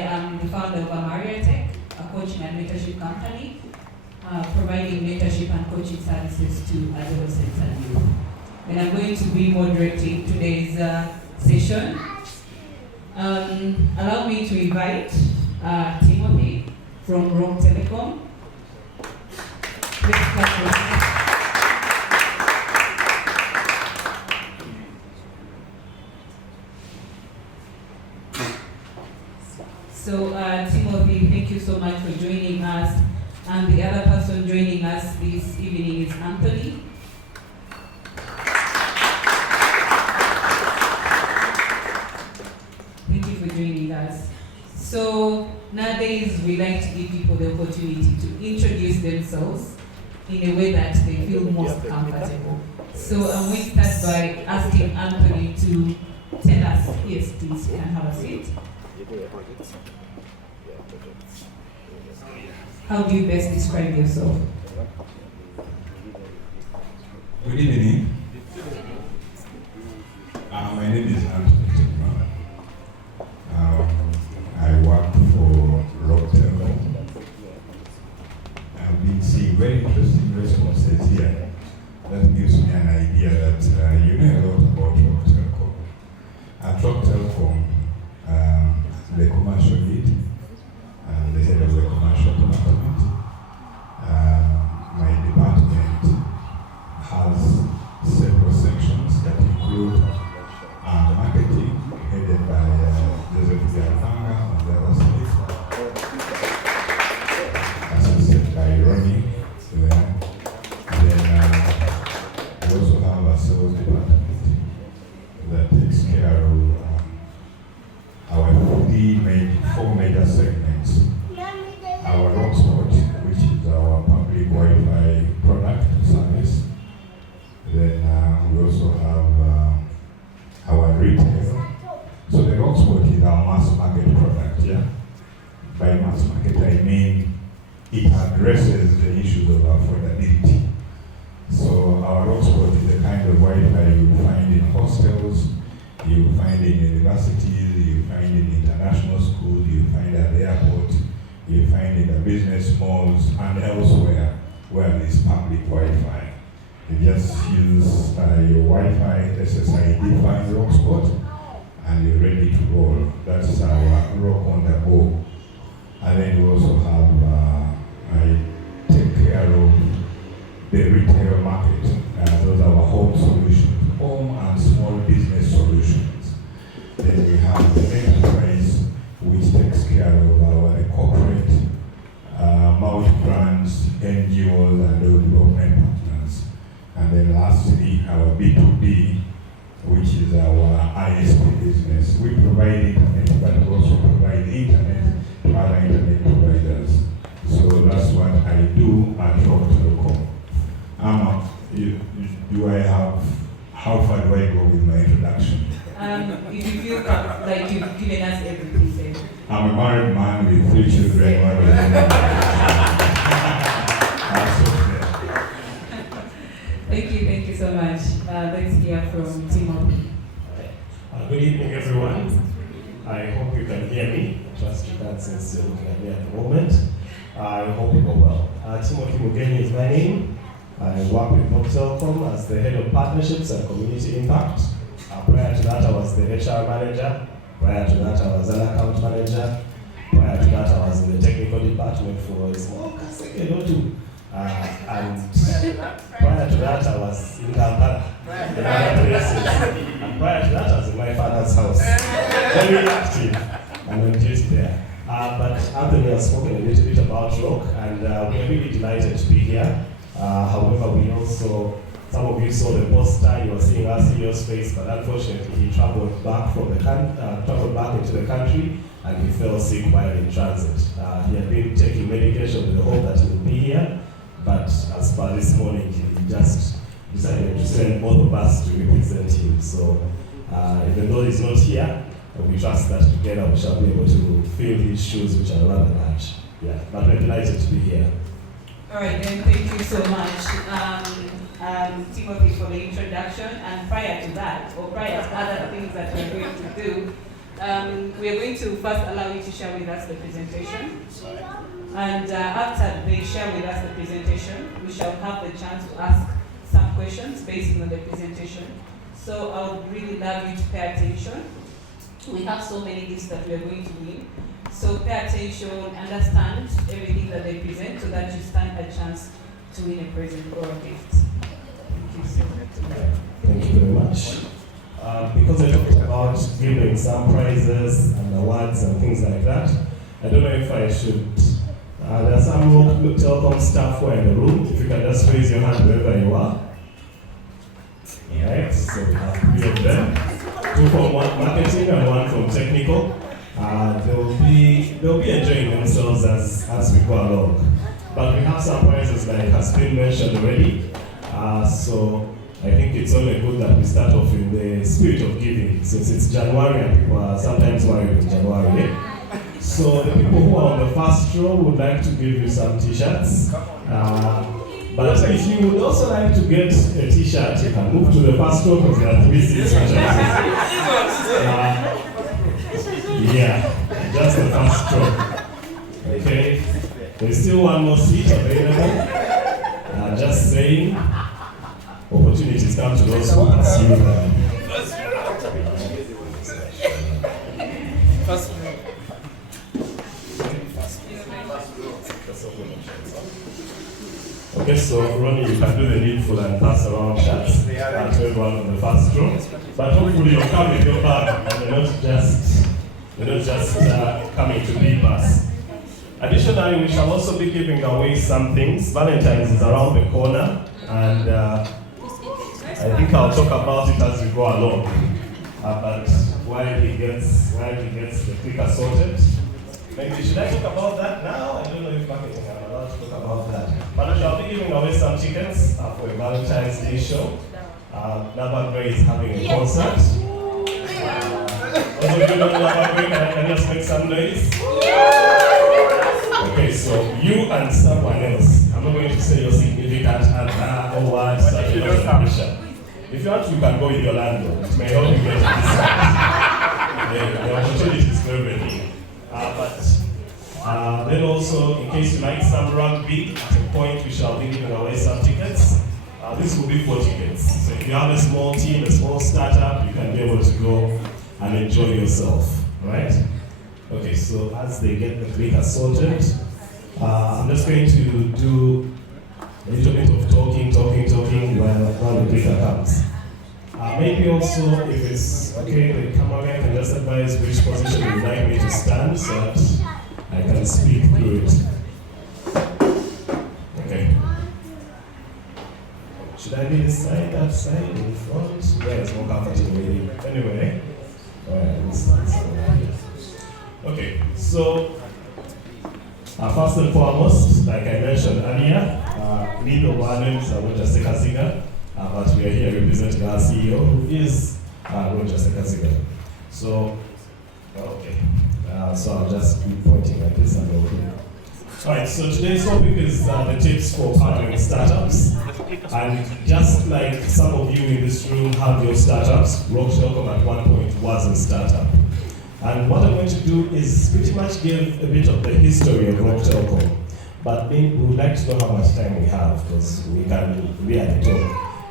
am the founder of Amaria Tech, a coaching and mentorship company, providing mentorship and coaching services to adolescents and youth. And I'm going to be moderating today's session. Allow me to invite Timothy from Roke Telkom. Let's clap. So Timothy, thank you so much for joining us. And the other person joining us this evening is Anthony. Thank you for joining us. So nowadays we like to give people the opportunity to introduce themselves in a way that they feel most comfortable. So I'm going to start by asking Anthony to tell us, yes please, you can have a seat. How do you best describe yourself? Good evening. My name is Anthony. I work for Roke Telkom. I've been seeing very interesting responses here. That gives me an idea that you know a lot about Roke Telkom. At Roke Telkom, the commercial lead, the head of the commercial department. My department has several sections that include marketing, headed by Joseph on the other side, assisted by Ronnie. Then we also have a sales department that takes care of our four major segments. Our hotspot, which is our public Wi-Fi product service. Then we also have our retail. So the hotspot is our mass market product, yeah? By mass market, I mean it addresses the issues of affordability. So our hotspot is the kind of Wi-Fi you find in hostels, you find in universities, you find in international schools, you find at the airport, you find in the business malls and elsewhere where there is public Wi-Fi. You just use your Wi-Fi SSID find hotspot and you're ready to roll. That's our Roke on the go. And then we also have, I take care of the retail market. Those are our home solutions, home and small business solutions. Then we have the enterprise, which takes care of the corporate, multi-brands, NGOs, and those development partners. And then lastly, our B2B, which is our ISP business. We provide internet, but we also provide internet to other internet providers. So that's what I do at Roke Telkom. How far do I go with my introduction? If you feel like you've given us everything, then. I'm a married man with 3 children. Thank you so much. Let's hear from Timothy. Good evening, everyone. I hope you can hear me. Trust that since you're looking at me at the moment. I hope you go well. Timothy Mugeni is my name. I work with Roke Telkom as the head of partnerships and community impact. Prior to that, I was the HR manager. Prior to that, I was an account manager. Prior to that, I was in the technical department for a small second or two. And prior to that, I was in Kampala, in other places. And prior to that, I was in my father's house. Very active and on duty there. But Anthony has spoken a little bit about Roke, and we're really delighted to be here. However, we also, some of you saw the poster, you were seeing our CEO's face, but unfortunately he traveled back into the country, and he fell sick while in transit. He had been taking medication with the hope that he would be here, but as per this morning, he just decided to send both of us to represent him. So even though he's not here, we trust that together we shall be able to fill his shoes, which are rather large. Yeah, but we're delighted to be here. All right, then thank you so much, Timothy, for the introduction. And prior to that, or prior to other things that we're going to do, We are going to first allow you to share with us the presentation. And after they share with us the presentation, we shall have the chance to ask some questions based on the presentation. So I would really love you to pay attention. We have so many gifts that we are going to win. So pay attention, understand everything that they present so that you stand a chance to win a present or a gift. Thank you so much. Thank you very much. Because I talked about giving some prizes and awards and things like that, I don't know if I should. There are some Roke Telkom staff who are in the room. If you can just raise your hand wherever you are. Alright, so we have 3 of them. 2 from marketing and 1 from technical. They'll be enjoying themselves as we go along. But we have some prizes like has been mentioned already. So I think it's only good that we start off in the spirit of giving, since it's January and people are sometimes worried in January. Eh? So the people who are on the first row would like to give you some t-shirts. But if you would also like to get a t-shirt, you can move to the first row because there are 3 seats. Yeah, just the first row. Okay, there's still 1 more seat available. Just saying, opportunities come to those who pursue them. Okay, so Ronnie, you can do the needful and pass around shirts to everyone on the first row. But hopefully you'll come with your bag and they're not just coming to beep us. Additionally, we shall also be giving away some things. Valentine's is around the corner, and I think I'll talk about it as we go along. But while he gets the clicker sorted, maybe should I talk about that now? I don't know if marketing are allowed to talk about that. But I shall be giving away some tickets for a Valentine's Day show. Nava Gray is having a concert. Also, if you don't know Nava Gray, can you just make some noise? Okay, so you and someone else. I'm not going to say your significant other or what, such a lot of pressure. If you want, you can go with your landlord. It may help you get a discount. The opportunities for everything. But then also, in case you like some rugby, at a point we shall be giving away some tickets. This will be 4 tickets. So if you have a small team, a small startup, you can be able to go and enjoy yourself, right? Okay, so as they get the clicker sorted, I'm just going to do a little bit of talking while the clicker comes. Maybe also, if it's okay, the cameraman can just advise which position you'd like me to stand so that I can speak through it. Okay. Should I be this side, that side, in front? Yeah, it's more comfortable really. Anyway, we'll start somewhere here. Okay, so first and foremost, like I mentioned earlier, neither one names are Roger Sekaziga, but we are here representing our CEO, who is Roger Sekaziga. So, okay, so I'll just be pointing at this and okay. Alright, so today's topic is the tips for partnering startups. And just like some of you in this room have your startups, Roke Telkom at one point was a startup. And what I'm going to do is pretty much give a bit of the history of Roke Telkom. But we would like to know how much time we have, because we can really talk.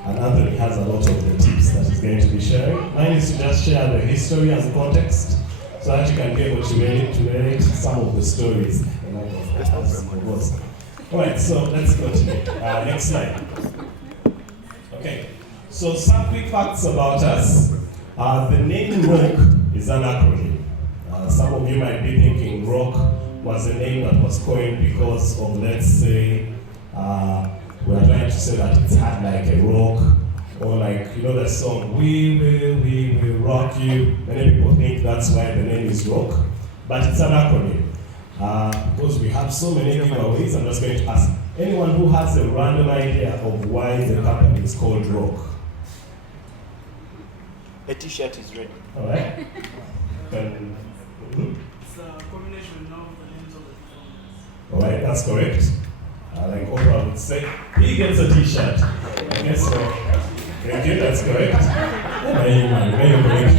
And Anthony has a lot of the tips that he's going to be sharing. Mine is to just share the history and context, so that you can be able to relate some of the stories. Alright, so let's continue. Next slide. Okay, so some quick facts about us. The name Roke is an acronym. Some of you might be thinking Roke was a name that was coined because of, let's say, we're trying to say that it's had like a rock, or like, you know that song, we will rock you. Many people think that's why the name is Roke, but it's an acronym. Because we have so many giveaways, I'm just going to ask anyone who has a random idea of why the company is called Roke. A t-shirt is ready. Alright. It's a combination of the names of the performers. Alright, that's correct. Like Oprah would say, he gets a t-shirt. Okay, so, thank you, that's correct. Very correct.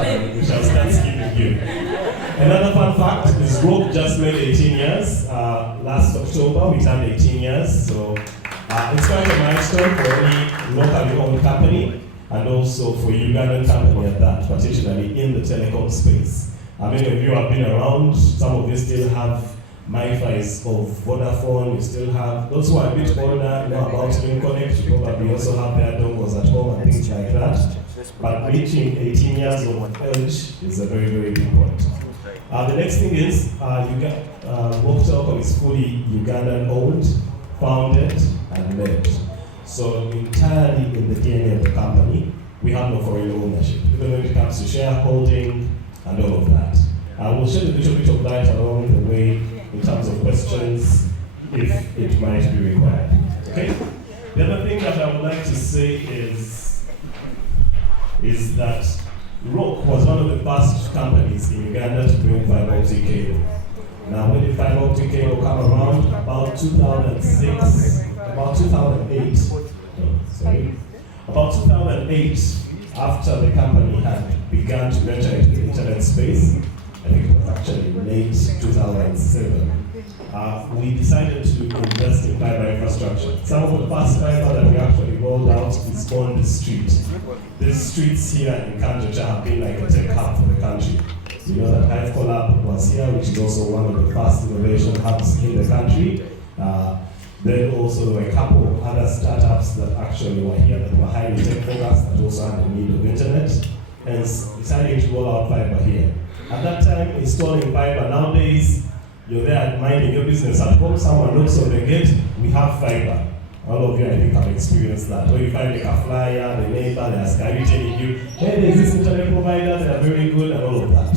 We shall start skipping you. Another fun fact is Roke just made 18 years. Last October, we turned 18 years. So it's quite a milestone for any locally owned company, and also for Ugandan company at that, particularly in the telecom space. Many of you have been around. Some of you still have MiFi's of Vodafone. You still have those who are a bit older, know about Connect. You probably also have their dongles at home and things like that. But reaching 18 years of age is a very, very big point. The next thing is, Roke Telkom is fully Ugandan owned, founded, and led. So entirely in the DNA of the company, we have no foreign ownership, even when it comes to shareholding and all of that. We'll shed a little bit of light along the way in terms of questions, if it might be required. Okay? The other thing that I would like to say is that Roke was one of the first companies in Uganda to bring fiber optic cable. Now, when did fiber optic cable come around? About 2006, about 2008. About 2008, after the company had begun to venture into the internet space, I think it was actually late 2007, we decided to invest in fiber infrastructure. Some of the first fiber that we actually rolled out is on the street. These streets here in Kanjacha have been like a tech hub for the country. You know that Hive Colab was here, which is also one of the first innovation hubs in the country. Then also there were a couple of other startups that actually were here that were highly tech focused, that also had the need of internet, and deciding to roll out fiber here. At that time, installing fiber, nowadays, you're there minding your business at home, someone looks on the gate, we have fiber. All of you, I think, have experienced that. Where you find like a flyer, the neighbor, they are telling you, hey, there's this internet provider, they are very good, and all of that.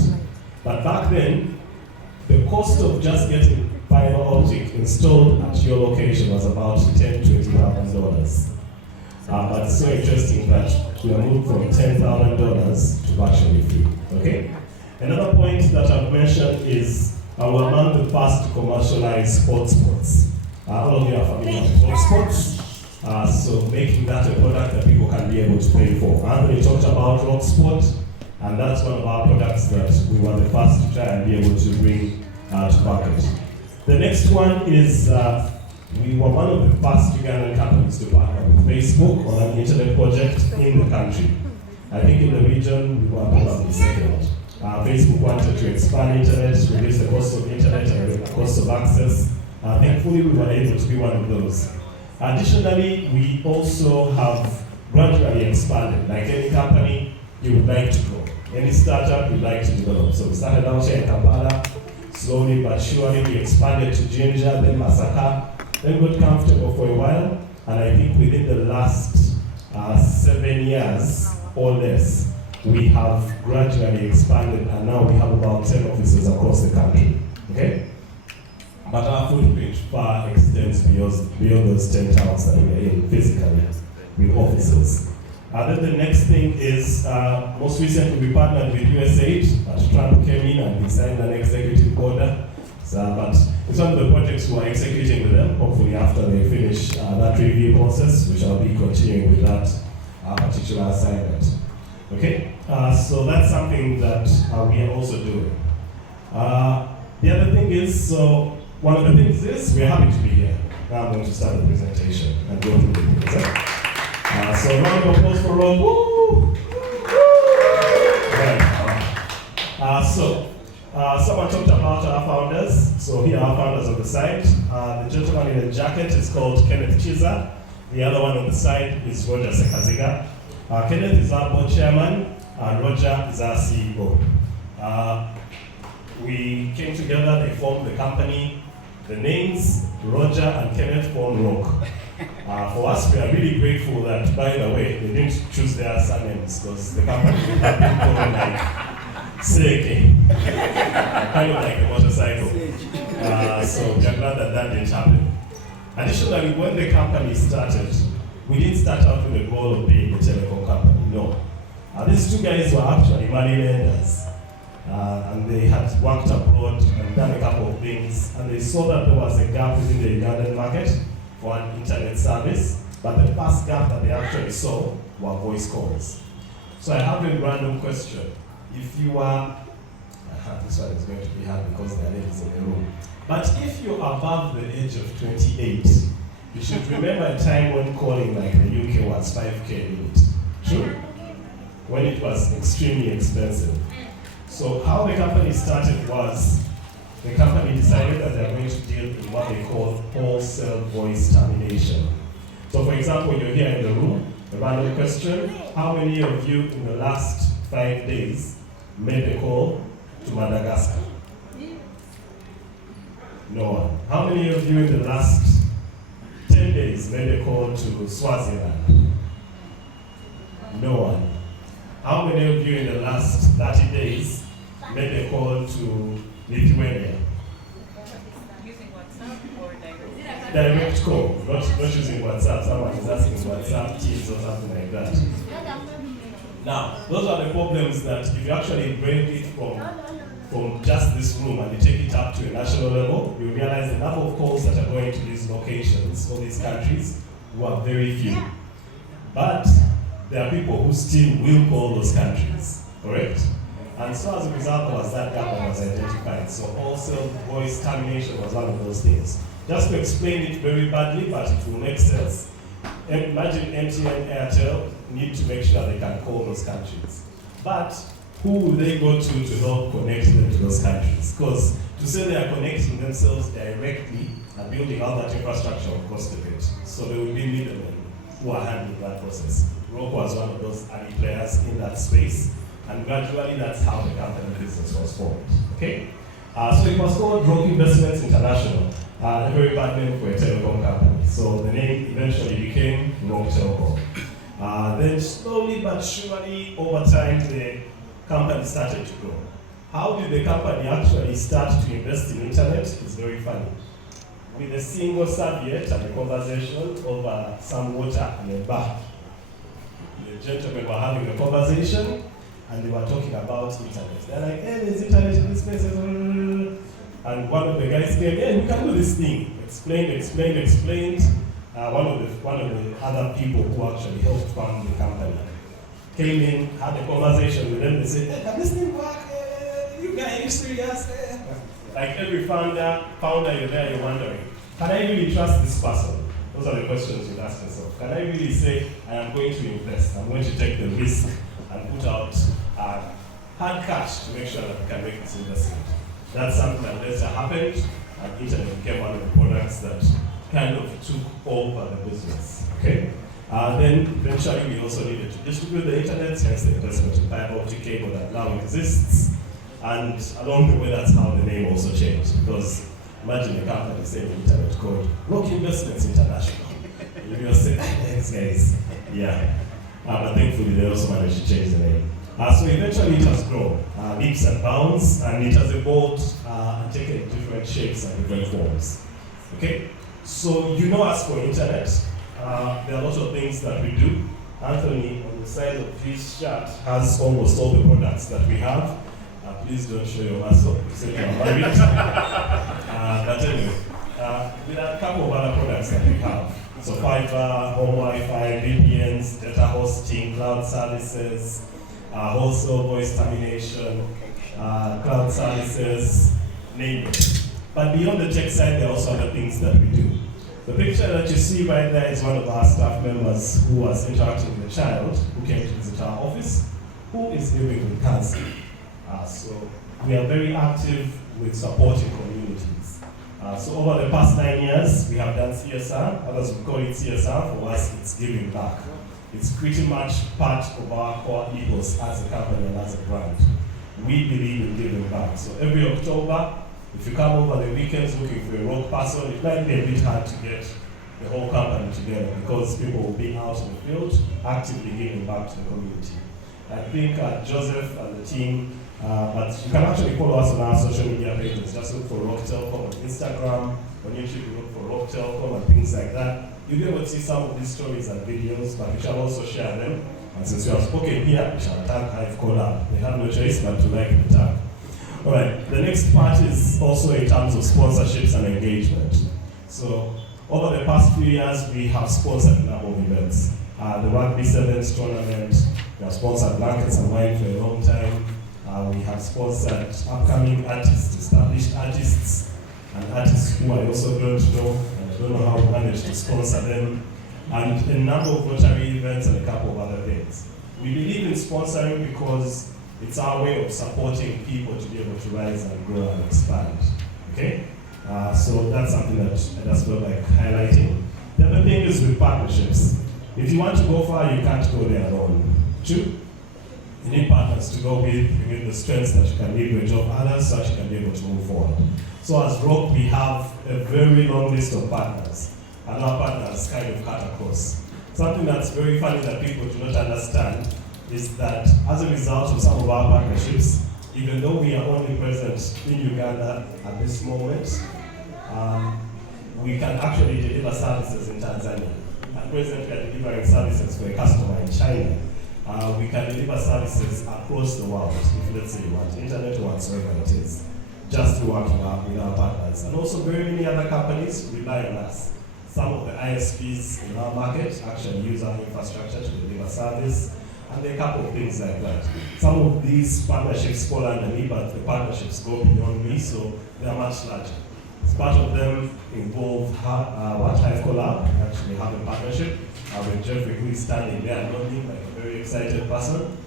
But back then, the cost of just getting fiber optic installed at your location was about $10,000 to $20,000. But it's so interesting that we are moved from $10,000 to virtually free. Okay? Another point that I've mentioned is we're among the first to commercialize hotspots. All of you are familiar with hotspots, so making that a product that people can be able to pay for. Anthony talked about Hotspot, and that's one of our products that we were the first to try and be able to bring to market. The next one is we were one of the first Ugandan companies to partner with Facebook on an internet project in the country. I think in the region we were probably second. Facebook wanted to expand internet, reduce the cost of internet and the cost of access. Thankfully, we were able to be one of those. Additionally, we also have gradually expanded. Like any company, you would like to grow. Any startup you'd like to develop. So we started out here in Kampala, slowly but surely we expanded to Jinja, then Masaka, then got comfortable for a while. And I think within the last 7 years or less, we have gradually expanded, and now we have about 10 offices across the country. Okay? But our footprint far extends beyond those 10 towns that we are in physically with offices. Then the next thing is, most recently we partnered with USAID. Trump came in and we signed an executive order. But it's one of the projects we are executing with them. Hopefully after they finish that review process, we shall be continuing with that particular assignment. Okay? So that's something that we are also doing. The other thing is, so one of the things is, we're happy to be here. Now I'm going to start the presentation and go through the things. So round of applause for Roke. Woo! Someone talked about our founders. So here are our founders on the side. The gentleman in the jacket is called Kenneth Kizza. The other one on the side is Roger Sekaziga. Kenneth is our board chairman, and Roger is our CEO. We came together, they formed the company. The names, Roger and Kenneth formed Roke. For us, we are really grateful that, by the way, they didn't choose their surnames, because the company would have been called like Seke, kind of like a motorcycle. So we are glad that that didn't happen. Additionally, when the company started, we didn't start out with the goal of being a telecom company, no. These two guys were actually money lenders. And they had worked abroad and done a couple of things, and they saw that there was a gap within the Ugandan market for an internet service, but the first gap that they actually saw were voice calls. So I have a random question. if you are, this one is going to be hard because there are ladies in the room. But if you're above the age of 28, you should remember a time when calling like the UK was 5K limit. True? When it was extremely expensive. So how the company started was, the company decided that they're going to deal in what they call wholesale voice termination. So for example, you're here in the room, a random question, how many of you in the last 5 days made a call to Madagascar? No one. How many of you in the last 10 days made a call to Swaziland? No one. How many of you in the last 30 days made a call to Lithuania? Using WhatsApp or direct? Direct call, not using WhatsApp. Someone is asking WhatsApp, Teams or something like that. Now, those are the problems that if you actually break it from just this room and you take it up to a national level, you realize the number of calls that are going to these locations or these countries were very few. But there are people who still will call those countries, correct? And so as a result was that gap that was identified. So also voice termination was one of those things. Just to explain it very badly, but it will make sense. Imagine MTN, Airtel need to make sure they can call those countries. But who will they go to help connect them to those countries? Because to say they are connecting themselves directly and building out that infrastructure will cost a bit. So there will be middlemen who are handling that process. Roke was one of those early players in that space, and gradually that's how the company business was formed. Okay? So it was called Roke Investments International, a very bad name for a telecom company. So the name eventually became Roke Telkom. Then slowly but surely over time the company started to grow. How did the company actually start to invest in internet? It's very funny. With a single serviette and a conversation over some water and a bar. The gentlemen were having a conversation and they were talking about internet. They're like, hey, there's internet in this place. And one of the guys came, yeah, we can do this thing. Explained. One of the other people who actually helped found the company came in, had a conversation with them. They said, hey, can this thing work? You guys, are serious? Like every founder you're there, you're wondering, can I really trust this person? Those are the questions you ask yourself. Can I really say, I am going to invest, I'm going to take the risk and put out hard cash to make sure that we can make this investment? That's something that later happened, and internet became one of the products that kind of took over the business. Okay? Then eventually we also needed to distribute the internet, hence the investment in fiber optic cable that now exists. And along the way, that's how the name also changed. Because imagine a company saying internet called Roke Investments International. You will say, thanks guys. Yeah. But thankfully they also managed to change the name. So eventually it has grown, leaps and bounds, and it has evolved and taken different shapes and different forms. Okay? So you know us for internet. There are a lot of things that we do. Anthony, on the side of his chart, has almost all the products that we have. Please don't show your muscle, except you're married. But anyway, there are a couple of other products that we have. So fiber, home Wi-Fi, VPNs, data hosting, cloud services, wholesale voice termination, cloud services, name it. But beyond the tech side, there are also other things that we do. The picture that you see right there is one of our staff members who was interacting with a child who came to visit our office, who is living with cancer. So we are very active with supporting communities. So over the past 9 years, we have done CSR. Others would call it CSR. For us, it's giving back. It's pretty much part of our core ethos as a company and as a brand. We believe in giving back. So every October, if you come over the weekends looking for a Roke person, it might be a bit hard to get the whole company together because people will be out in the field actively giving back to the community. I think Joseph and the team, but you can actually follow us on our social media pages. Just look for Roke Telkom on Instagram, on YouTube you look for Roke Telkom and things like that. You'll be able to see some of these stories and videos, but we shall also share them. And since we have spoken here, we shall tag Hive Colab. They have no choice but to like the tag. Alright, the next part is also in terms of sponsorships and engagement. So, over the past few years, we have sponsored a number of events. The Rugby Sevens tournament, we have sponsored Blankets and Wine for a long time. have sponsored upcoming artists, established artists, and artists who I also don't know, and I don't know how we managed to sponsor them, and a number of Rotary events and a couple of other things. We believe in sponsoring because it's our way of supporting people to be able to rise and grow and expand. Okay? So that's something that I just felt like highlighting. The other thing is with partnerships. If you want to go far, you can't go there alone. True? You need partners to go with. You need the strengths that you can leverage off others so that you can be able to move forward. So as Roke, we have a very long list of partners, and our partners kind of cut across. Something that's very funny that people do not understand is that as a result of some of our partnerships, even though we are only present in Uganda at this moment, we can actually deliver services in Tanzania. At present, we are delivering services for a customer in China. We can deliver services across the world, if let's say you want internet or whatsoever it is, just through working with our partners. And also very many other companies rely on us. Some of the ISPs in our market actually use our infrastructure to deliver service, and there are a couple of things like that. Some of these partnerships fall under me, but the partnerships go beyond me, so they are much larger. Part of them involve Hive Colab. We actually have a partnership with Jeffrey, who is standing there nodding like a very excited person.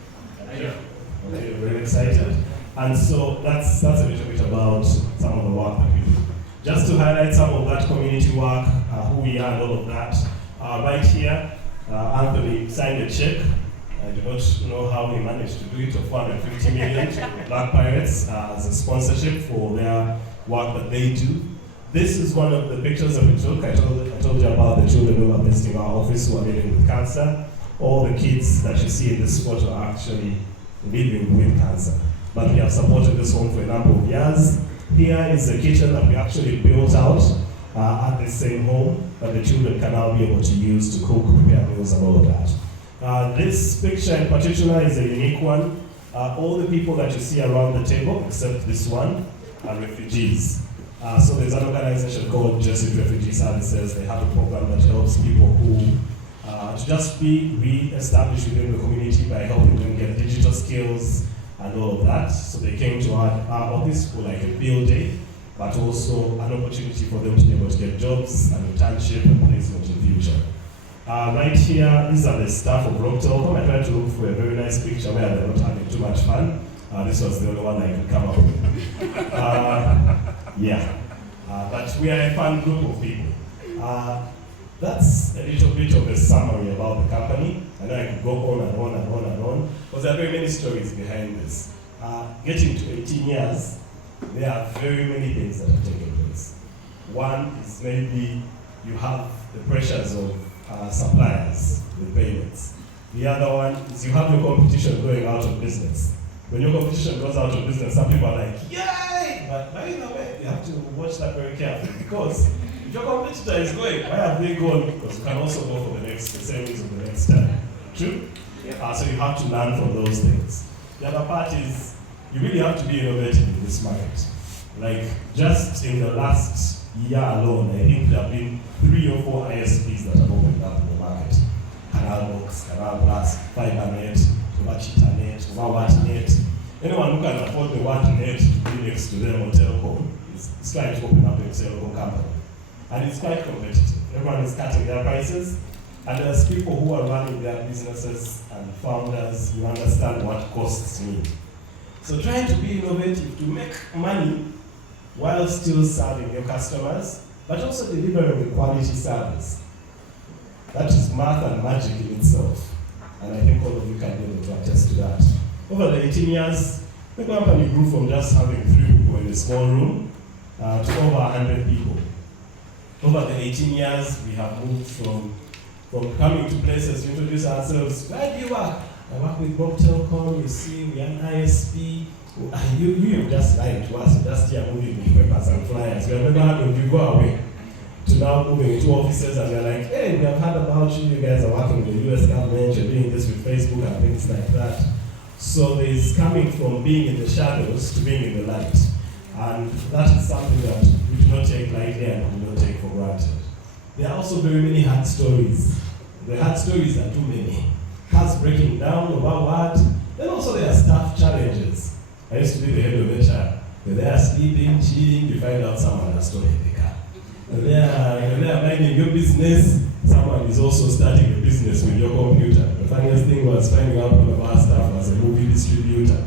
Okay, very excited. And so that's a little bit about some of the work that we do. Just to highlight some of that community work, who we are and all of that, right here, Anthony signed a check. I do not know how he managed to do it, of 450 million to Black Pirates as a sponsorship for their work that they do. This is one of the pictures that we took. I told you about the children who are visiting our office who are living with cancer. All the kids that you see in this photo are actually living with cancer. But we have supported this home for a number of years. Here is the kitchen that we actually built out at the same home that the children can now be able to use to cook, prepare meals, and all of that. This picture in particular is a unique one. All the people that you see around the table, except this one, are refugees. So there's an organization called Jesuit Refugee Services. They have a program that helps people who to just be re-established within the community by helping them get digital skills and all of that. So they came to our office for like a field day, but also an opportunity for them to be able to get jobs and internship and placement in the future. Right here, these are the staff of Roke Telkom. I tried to look for a very nice picture where they're not having too much fun. This was the only one I could come up with. But we are a fun group of people. That's a little bit of a summary about the company. I know I could go on and on and on and on, because there are very many stories behind this. Getting to 18 years, there are very many things that have taken place. One is maybe you have the pressures of suppliers with payments. The other one is you have your competition going out of business. When your competition goes out of business, some people are like, yay! But by the way, you have to watch that very carefully, because if your competitor is going, why have they gone? Because you can also go for the same reason the next time. True? Yeah. So you have to learn from those things. The other part is you really have to be innovative in this market. Like just in the last year alone, I think there have been 3 or 4 ISPs that have opened up in the market. Canal Box, Canal Plus, FiberNet, Net, Net. Anyone who can afford the word net to be next to them on Telecom is trying to open up a Telecom company. And it's quite competitive. Everyone is cutting their prices, and there's people who are running their businesses and founders who understand what costs mean. So trying to be innovative to make money while still serving your customers, but also delivering a quality service. That is math and magic in itself. And I think all of you can be able to attest to that. Over the 18 years, the company grew from just having 3 people in a small room to over 100 people. Over the 18 years, we have moved from coming to places to introduce ourselves. Where do you work? I work with Roke Telkom. You see, we are an ISP. You just lied to us. Just here moving with papers and flyers. We have never had of you go away. To now moving into offices, and we're like, hey, we have heard about you. You guys are working with the US government. You're doing this with Facebook and things like that. So there's coming from being in the shadows to being in the light. And that is something that we do not take lightly and we do not take for granted. There are also very many hard stories. The hard stories are too many. Cars breaking down over what. Then also there are staff challenges. I used to be the head of HR. When they are sleeping, chilling, you find out someone has stolen the car. When they are minding your business, someone is also starting a business with your computer. The funniest thing was finding out one of our staff was a movie distributor.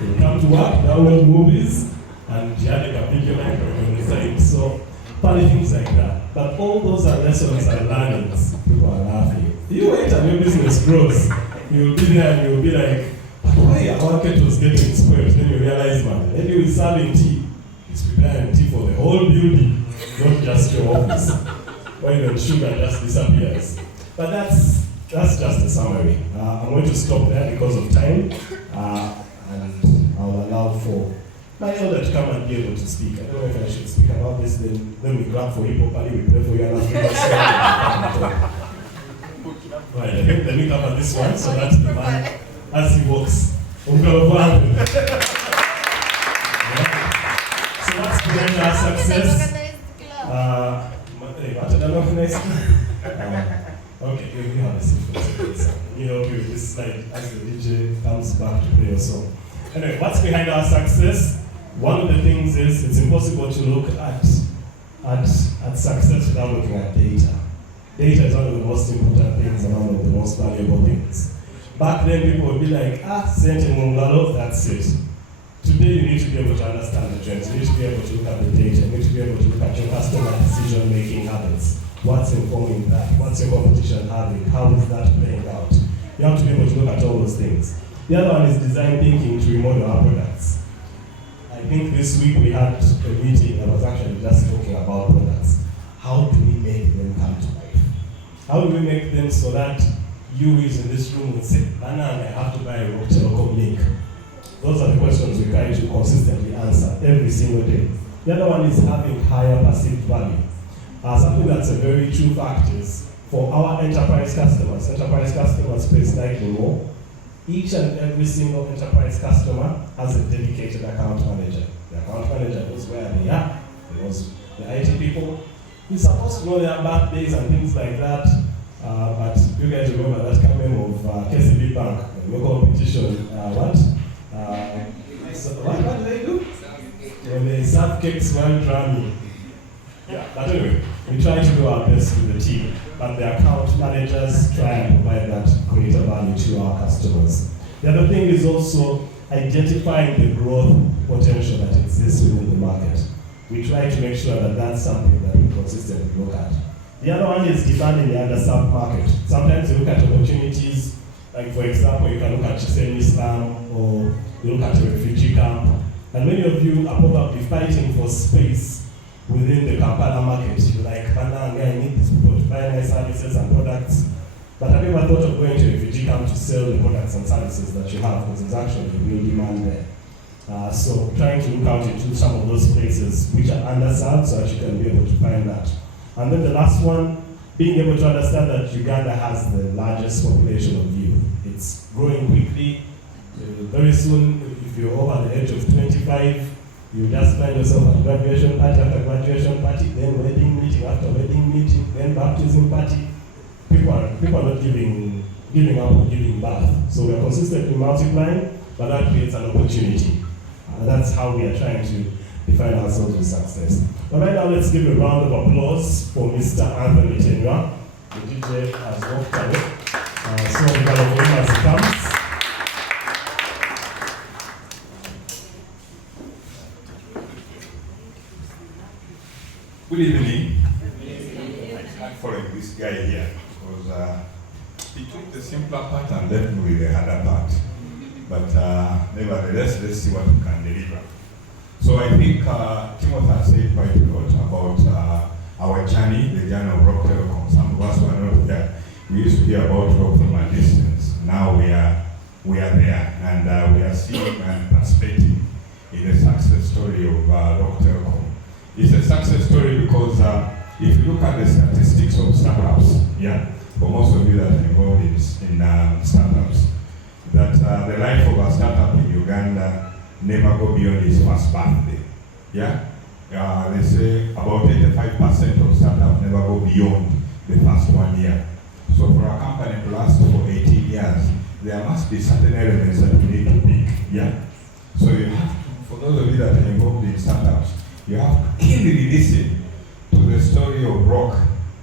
They come to work, download movies, and you had a computer on the side. So funny things like that. But all those are lessons and learnings. People are laughing. You wait and your business grows. You'll be there and you'll be like, why our market was getting spoiled? Then you realize, man, then you're serving tea. He's preparing tea for the whole building, not just your office. Why the sugar just disappears. But that's just a summary. I'm going to stop there because of time, and I'll allow for my elder to come and be able to speak. I don't know if I should speak about this, then we grab for you properly, we pray for you, and after right, let me cover this one, so that's the man as he walks. So what's behind our success? Okay, you have a seat for a second. You know, this slide as the DJ comes back to play your song. Anyway, what's behind our success? One of the things is it's impossible to look at success without looking at data. Data is one of the most important things and one of the most valuable things. Back then, people would be like, sent in Mungalo, that's it. Today, you need to be able to understand the trends. You need to be able to look at the data. You need to be able to look at your customer decision-making habits. What's informing that? What's your competition having? How is that playing out? You have to be able to look at all those things. The other one is design thinking to remodel our products. I think this week we had a meeting that was actually just talking about products. How do we make them come to life? How do we make them so that you who is in this room would say, Banana, I have to buy a Roke Telkom link? Those are the questions we try to consistently answer every single day. The other one is having higher perceived value. Something that's a very true fact is for our enterprise customers pay slightly more. Each and every single enterprise customer has a dedicated account manager. The account manager knows where they are, he knows the IT people. He's supposed to know their birthdays and things like that. But you guys remember that coming of KCB Bank, no competition, what do they do? When they serve cakes while drumming. Yeah, but anyway, we try to do our best with the team, but the account managers try and provide that greater value to our customers. The other thing is also identifying the growth potential that exists within the market. We try to make sure that that's something that we consistently look at. The other one is defending the underserved market. Sometimes you look at opportunities, like for example, you can look at semi-slum or you look at a refugee camp, and many of you are probably fighting for space within the Kampala market. You're like, I need these people to buy my services and products. But have you ever thought of going to a refugee camp to sell the products and services that you have? Because there's actually a real demand there. So trying to look out into some of those places which are underserved so that you can be able to find that. And then the last one, being able to understand that Uganda has the largest population of youth. It's growing quickly. Very soon, if you're over the age of 25, you just find yourself at graduation party after graduation party, then wedding meeting after wedding meeting, then baptism party. People are not giving up or giving birth. So we are consistently multiplying, but that creates an opportunity. That's how we are trying to define ourselves with success. But right now, let's give a round of applause for Mr. Anthony Tenua. The DJ has walked away. So we can of him as he comes. Good evening. I'm following this guy here because he took the simpler part and left me with the harder part. But nevertheless, let's see what we can deliver. So I think Timothy has said quite a lot about our journey, the journey of Roke Telkom. Some of us were not there. We used to hear about Roke from a distance. Now we are there, and we are seeing and participating in the success story of Roke Telkom. It's a success story because if you look at the statistics of startups, for most of you that are involved in startups, that the life of a startup in Uganda never go beyond his first birthday. They say about 85% of startups never go beyond the first 1 year. So for a company to last for 18 years, there must be certain elements that we need to pick. So you have to, for those of you that are involved in startups, you have to keenly listen to the story of Roke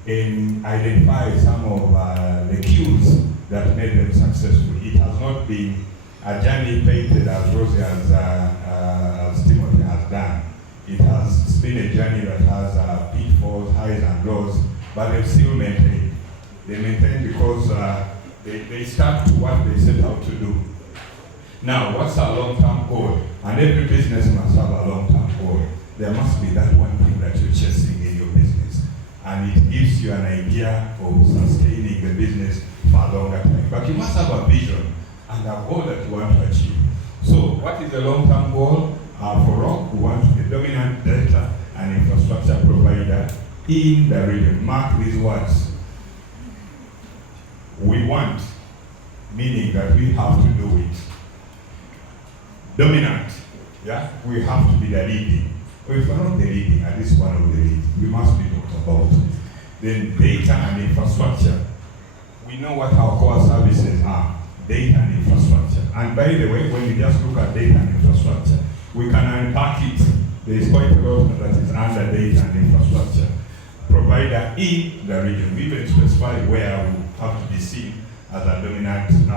and identify some of the cues that made them successful. It has not been a journey painted as rosy as Timothy has done. It has been a journey that has pitfalls, highs and lows, but they still maintain. They maintain because they stuck to what they set out to do. Now, what's our long-term goal? And every business must have a long-term goal. There must be that one thing that you're chasing in your business. And it gives you an idea of sustaining the business for a longer time. But you must have a vision and a goal that you want to achieve. So, what is the long-term goal? For Roke, we want to be the dominant data and infrastructure provider in the region. Mark these words. We want, meaning that we have to do it. Dominant, yeah? We have to be the leading. Or if we're not the leading, at least one of the leading, we must be talked about. Then data and infrastructure. We know what our core services are, data and infrastructure. And by the way, when we just look at data and infrastructure, we can unpack it. There is quite a lot that is under data and infrastructure. Provider in the region. We even specify where we have to be seen as a dominant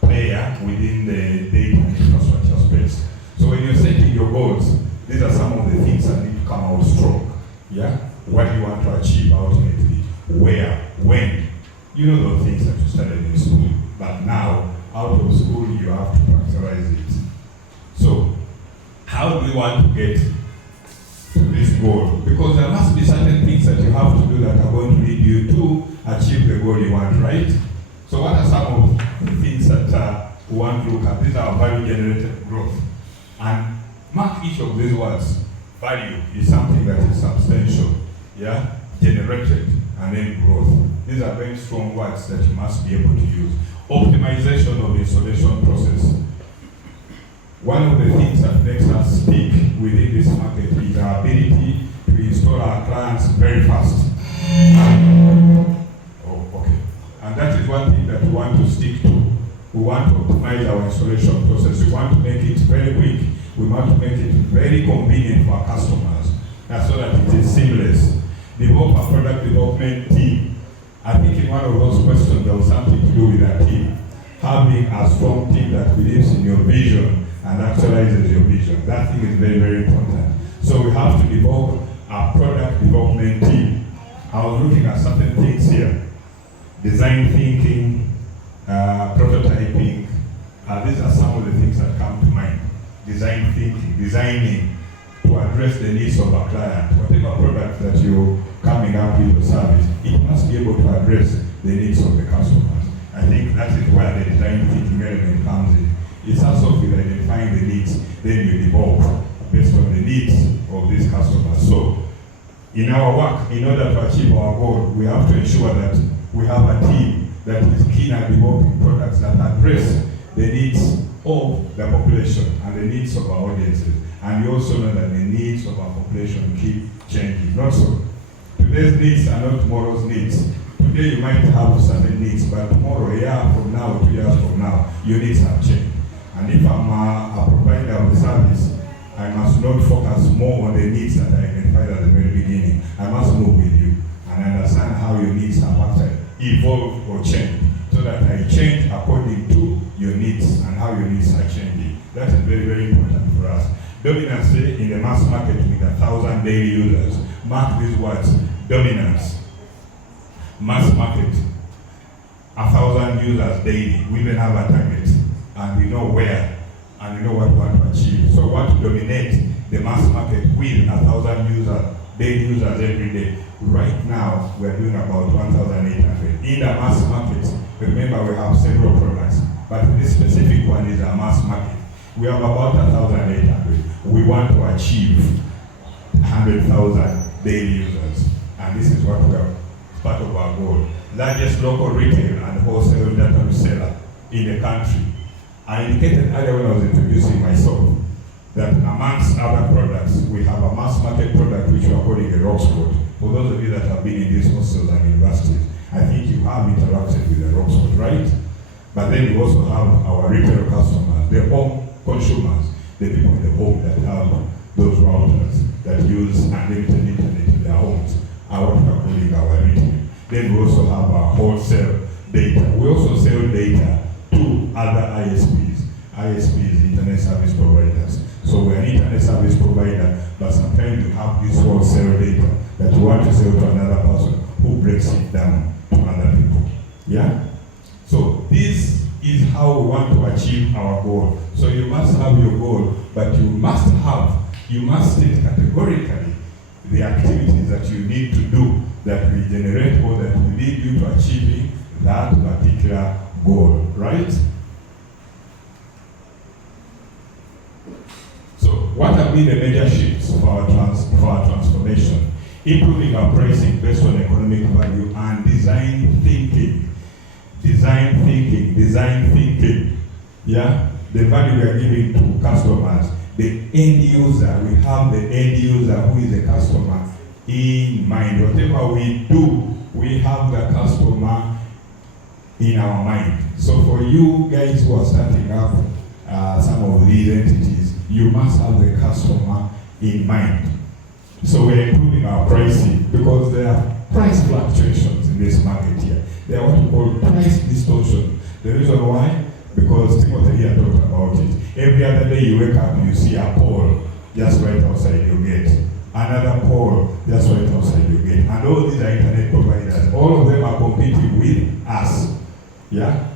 player within the data and infrastructure space. So when you're setting your goals, these are some of the things that need to come out strong. Yeah? What do you want to achieve ultimately? Where? When? You know those things that you studied in school. But now, out of school, you have to practicalize it. So, how do we want to get to this goal? Because there must be certain things that you have to do that are going to lead you to achieve the goal you want, right? So what are some of the things that we want to look at? These are value-generated growth. And mark each of these words. Value is something that is substantial, yeah? Generated, and then growth. These are very strong words that you must be able to use. Optimization of the installation process. One of the things that makes us speak within this market is our ability to install our clients very fast. And that is one thing that we want to stick to. We want to optimize our installation process. We want to make it very quick. We want to make it very convenient for our customers, so that it is seamless. Develop a product development team. I think in one of those questions there was something to do with that team. Having a strong team that believes in your vision and actualizes your vision. That thing is very, very important. So we have to develop a product development team. I was looking at certain things here. Design thinking, prototyping. These are some of the things that come to mind. Design thinking, designing to address the needs of a client. Whatever product that you're coming up with or service, it must be able to address the needs of the customers. I think that is where the design thinking element comes in. It starts off with identifying the needs, then you evolve based on the needs of these customers. So, in our work, in order to achieve our goal, we have to ensure that we have a team that is keen at developing products that address the needs of the population and the needs of our audiences. And we also know that the needs of our population keep changing. Not so. Today's needs are not tomorrow's needs. Today you might have certain needs, but tomorrow, a year from now, 2 years from now, your needs have changed. And if I'm a provider of the service, I must not focus more on the needs that I identified at the very beginning. I must move with you and understand how your needs have actually evolved or changed, so that I change according to your needs and how your needs are changing. That is very, very important for us. Dominance in the mass market with 1,000 daily users. Mark these words. Dominance. Mass market. 1,000 users daily. We even have a target. And we know where. And we know what we want to achieve. So we want to dominate the mass market with 1,000 users, daily users every day. Right now, we're doing about 1,800. In the mass market, remember we have several products. But this specific one is a mass market. We have about 1,800. We want to achieve 100,000 daily users. And this is what we are part of our goal. Largest local retail and wholesale data reseller in the country. I indicated earlier when I was introducing myself that amongst other products, we have a mass market product which we are calling the Roke Spot. For those of you that have been in these hostels and universities, I think you have interacted with the Roke Spot, right? But then we also have our retail customers, their home consumers. the people in the home that have those routers that use unlimited internet in their homes are what we are calling our retail. Then we also have our wholesale data. We also sell data to other ISPs. ISPs, internet service providers. So we're an internet service provider, but sometimes you have this wholesale data that you want to sell to another person who breaks it down to other people. Yeah? So this is how we want to achieve our goal. So you must have your goal, but you must state categorically the activities that you need to do that will generate or that will lead you to achieving that particular goal, right? So what have been the major shifts for our transformation? Improving our pricing based on economic value and design thinking. Yeah, the value we are giving to customers, the end user. We have the end user who is the customer in mind. Whatever we do, we have the customer in our mind. So for you guys who are starting up some of these entities, you must have the customer in mind. So we're improving our pricing because there are price fluctuations in this market here. They are what we call price distortion. The reason why? Because Timothy here talked about it. Every other day you wake up, you see a pole just right outside your gate. Another pole just right outside your gate. And all these are internet providers. All of them are competing with us. Yeah?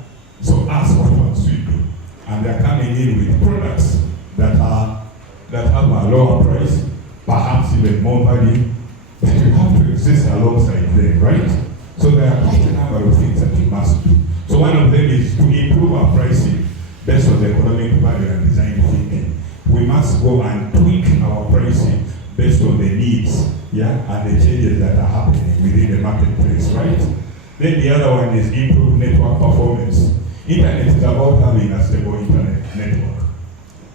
So us, what must we do? And they're coming in with products that have a lower price, perhaps even more value, but you have to exist alongside them, right? So there are quite a number of things that you must do. So one of them is to improve our pricing based on the economic value and design thinking. We must go and tweak our pricing based on the needs, yeah, and the changes that are happening within the marketplace, right? Then the other one is improve network performance. Internet is about having a stable internet network.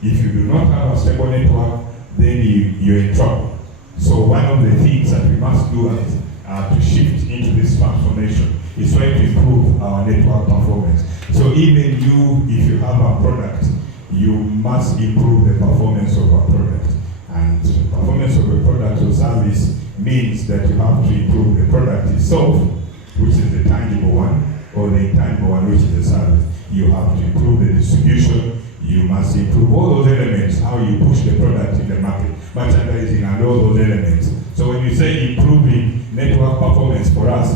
If you do not have a stable network, then you're in trouble. So one of the things that we must do is to shift into this transformation is try to improve our network performance. So even you, if you have a product, you must improve the performance of a product. And performance of a product or service means that you have to improve the product itself, which is the tangible one, or the intangible one, which is the service. You have to improve the distribution. You must improve all those elements, how you push the product in the market, merchandising and all those elements. So when you say improving network performance for us,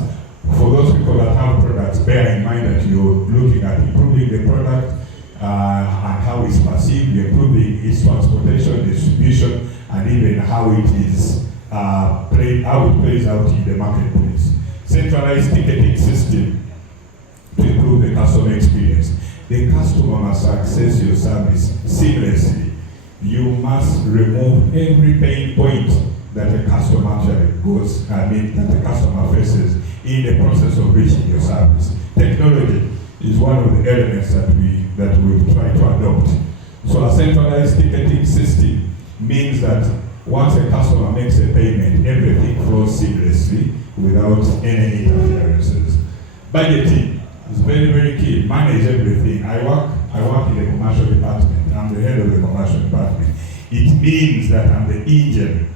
for those people that have products, bear in mind that you're looking at improving the product and how it's perceived, improving its transportation, distribution, and even how it is how it plays out in the marketplace. Centralized ticketing system to improve the customer experience. The customer must access your service seamlessly. You must remove every pain point that the customer actually that the customer faces in the process of reaching your service. Technology is one of the elements that we try to adopt. So a centralized ticketing system means that once a customer makes a payment, everything flows seamlessly without any interferences. Budgeting is very, very key. Manage everything. I work in the commercial department. I'm the head of the commercial department. It means that I'm the engine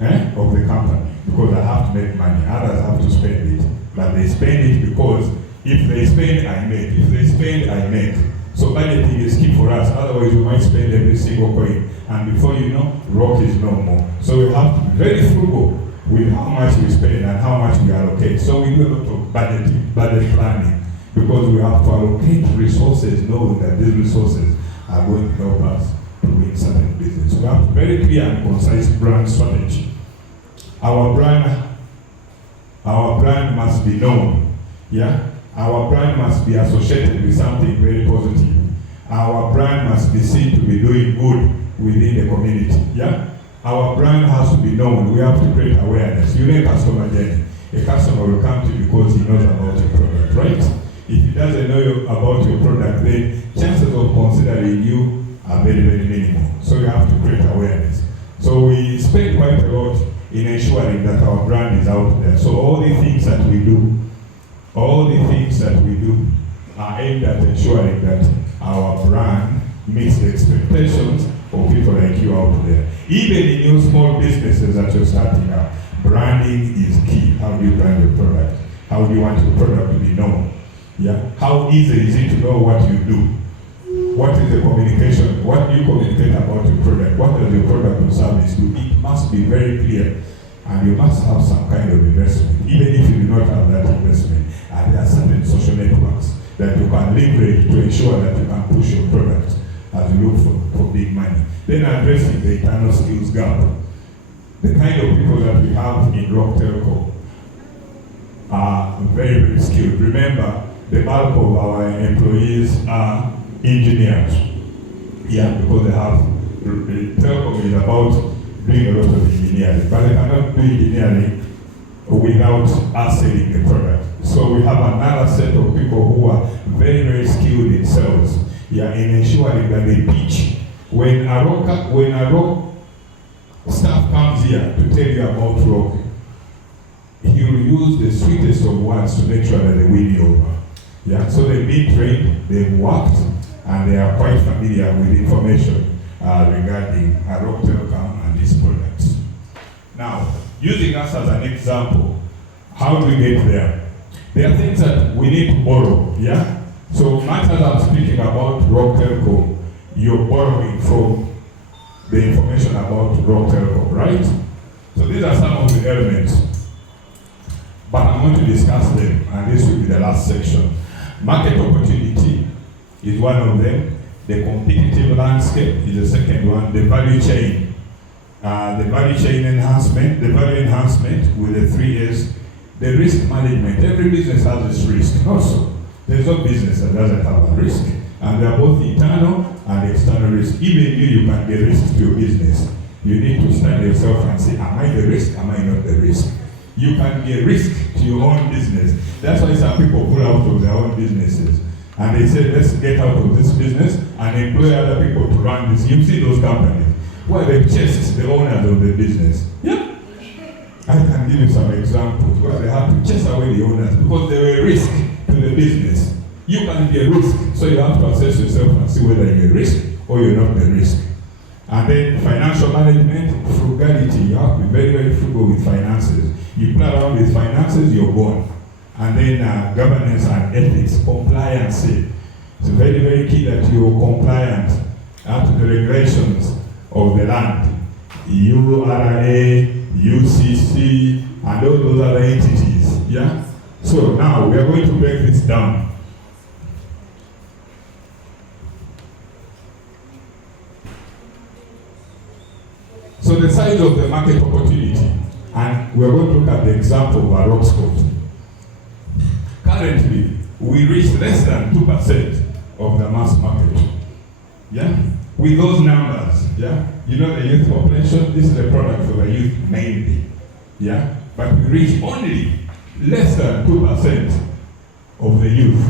of the company because I have to make money. Others have to spend it. But they spend it because if they spend, I make. If they spend, I make. So budgeting is key for us. Otherwise, we might spend every single coin. And before you know, Roke is no more. So we have to be very frugal with how much we spend and how much we allocate. So we do a lot of budget planning, because we have to allocate resources knowing that these resources are going to help us to win certain business. We have very clear and concise brand strategy. Our brand must be known. Yeah? Our brand must be associated with something very positive. Our brand must be seen to be doing good within the community. Yeah? Our brand has to be known. We have to create awareness. You know, customer journey. A customer will come to you because he knows about your product, right? If he doesn't know about your product, then chances of considering you are very, very minimal. So you have to create awareness. So we spend quite a lot in ensuring that our brand is out there. So all the things that we do are aimed at ensuring that our brand meets the expectations of people like you out there. Even in your small businesses that you're starting up, branding is key. How do you brand your product? How do you want your product to be known? Yeah. How easy is it to know what you do? What is the communication? What do you communicate about your product? What does your product or service do? It must be very clear. And you must have some kind of investment. Even if you do not have that investment, and there are certain social networks that you can leverage to ensure that you can push your product as you look for big money. Then addressing the internal skills gap. The kind of people that we have in Roke Telkom are very, very skilled. Remember, the bulk of our employees are engineers. Yeah, because they have, Telecom is about doing a lot of engineering, but they cannot do engineering without us selling the product. So we have another set of people who are very, very skilled in sales. Yeah, in ensuring that they pitch. When a Roke staff comes here to tell you about Roke, he will use the sweetest of words to make sure that they win you over. Yeah, so they've been trained, they've worked, and they are quite familiar with information regarding Roke Telkom and these products. Now, using us as an example, how do we get there? There are things that we need to borrow, yeah? So much as I'm speaking about Roke Telkom, you're borrowing from the information about Roke Telkom, right? So these are some of the elements, but I'm going to discuss them, and this will be the last section. Market opportunity is one of them. The competitive landscape is the second one. The value chain. The value chain enhancement, the value enhancement with the 3 A's. The risk management. Every business has its risk also. There's no business that doesn't have a risk. And they are both internal and external risk. Even you can be a risk to your business. You need to stand yourself and say, am I the risk? Am I not the risk? You can be a risk to your own business. That's why some people pull out of their own businesses. And they say, let's get out of this business and employ other people to run this. You see those companies where they chase the owners of the business. Yeah. I can give you some examples where they have to chase away the owners because they were a risk to the business. You can be a risk, so you have to assess yourself and see whether you're a risk or you're not the risk. And then financial management, frugality. You have to be very, very frugal with finances. You play around with finances, you're gone. And then governance and ethics, compliance. It's very, very key that you're compliant to the regulations of the land. URA, UCC, and all those other entities. Yeah? So now we are going to break this down. So the size of the market opportunity, and we're going to look at the example of Roke Sport. Currently, we reach less than 2% of the mass market. Yeah? With those numbers, yeah? You know the youth population, this is a product for the youth mainly. Yeah? But we reach only less than 2% of the youth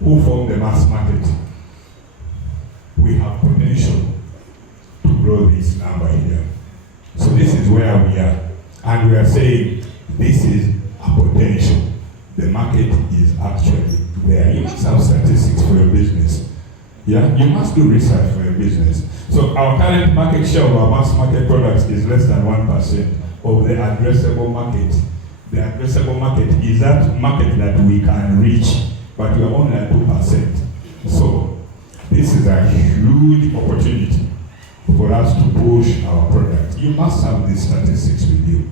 who form the mass market. We have potential to grow this number here. So this is where we are. And we are saying this is a potential. The market is actually there. You must have statistics for your business. Yeah? You must do research for your business. So our current market share of our mass market products is less than 1% of the addressable market. The addressable market is that market that we can reach, but we are only at 2%. So this is a huge opportunity for us to push our product. You must have these statistics with you.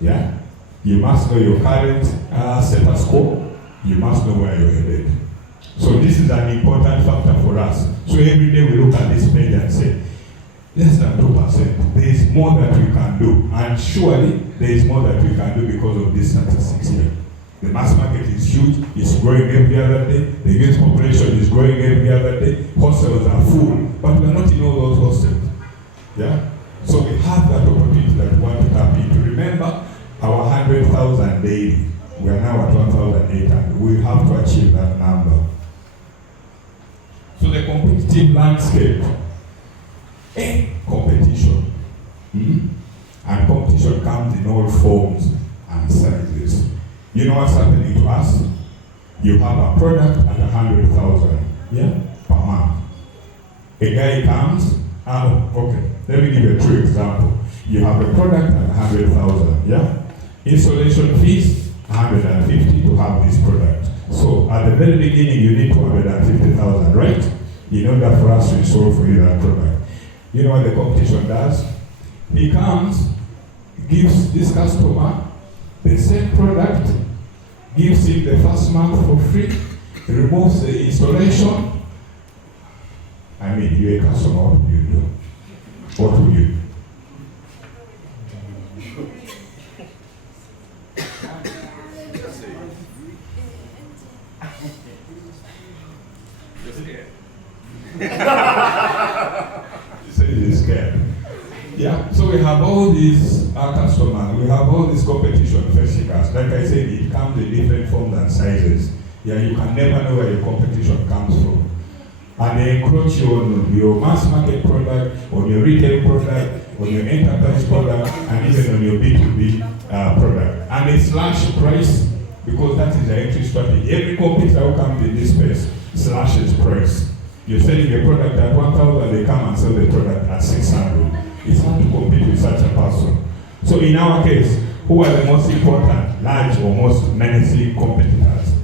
Yeah? You must know your current status quo. You must know where you're headed. So this is an important factor for us. So every day we look at this page and say, less than 2%. There is more that we can do. And surely there is more that we can do because of these statistics here. The mass market is huge. It's growing every other day. The youth population is growing every other day. Hostels are full. But we are not in all those hostels. Yeah? So we have that opportunity that we want to tap into. Remember, our 100,000 daily. We are now at 1,800. We have to achieve that number. So the competitive landscape, competition. And competition comes in all forms and sizes. You know what's happening to us? You have a product at 100,000, per month. A guy comes Okay, let me give you a true example. You have a product at 100,000, yeah? Installation fees, 150 to have this product. So at the very beginning, you need 250,000, right? In order for us to install for you that product. You know what the competition does? He comes, gives this customer the same product, gives him the first month for free, removes the installation. I mean, you're a customer, what do you do? What would you do? You say you're scared. Yeah, so we have all these customers, we have all this competition facing us. Like I said, it comes in different forms and sizes. Yeah, you can never know where your competition comes from. And they encroach on your mass market product, on your retail product, on your enterprise product, and even on your B2B product. And they slash price because that is the entry strategy. Every competitor who comes in this space slashes price. You're selling a product at 1,000, they come and sell the product at 600. It's hard to compete with such a person. So in our case, who are the most important, large or most menacing competitors?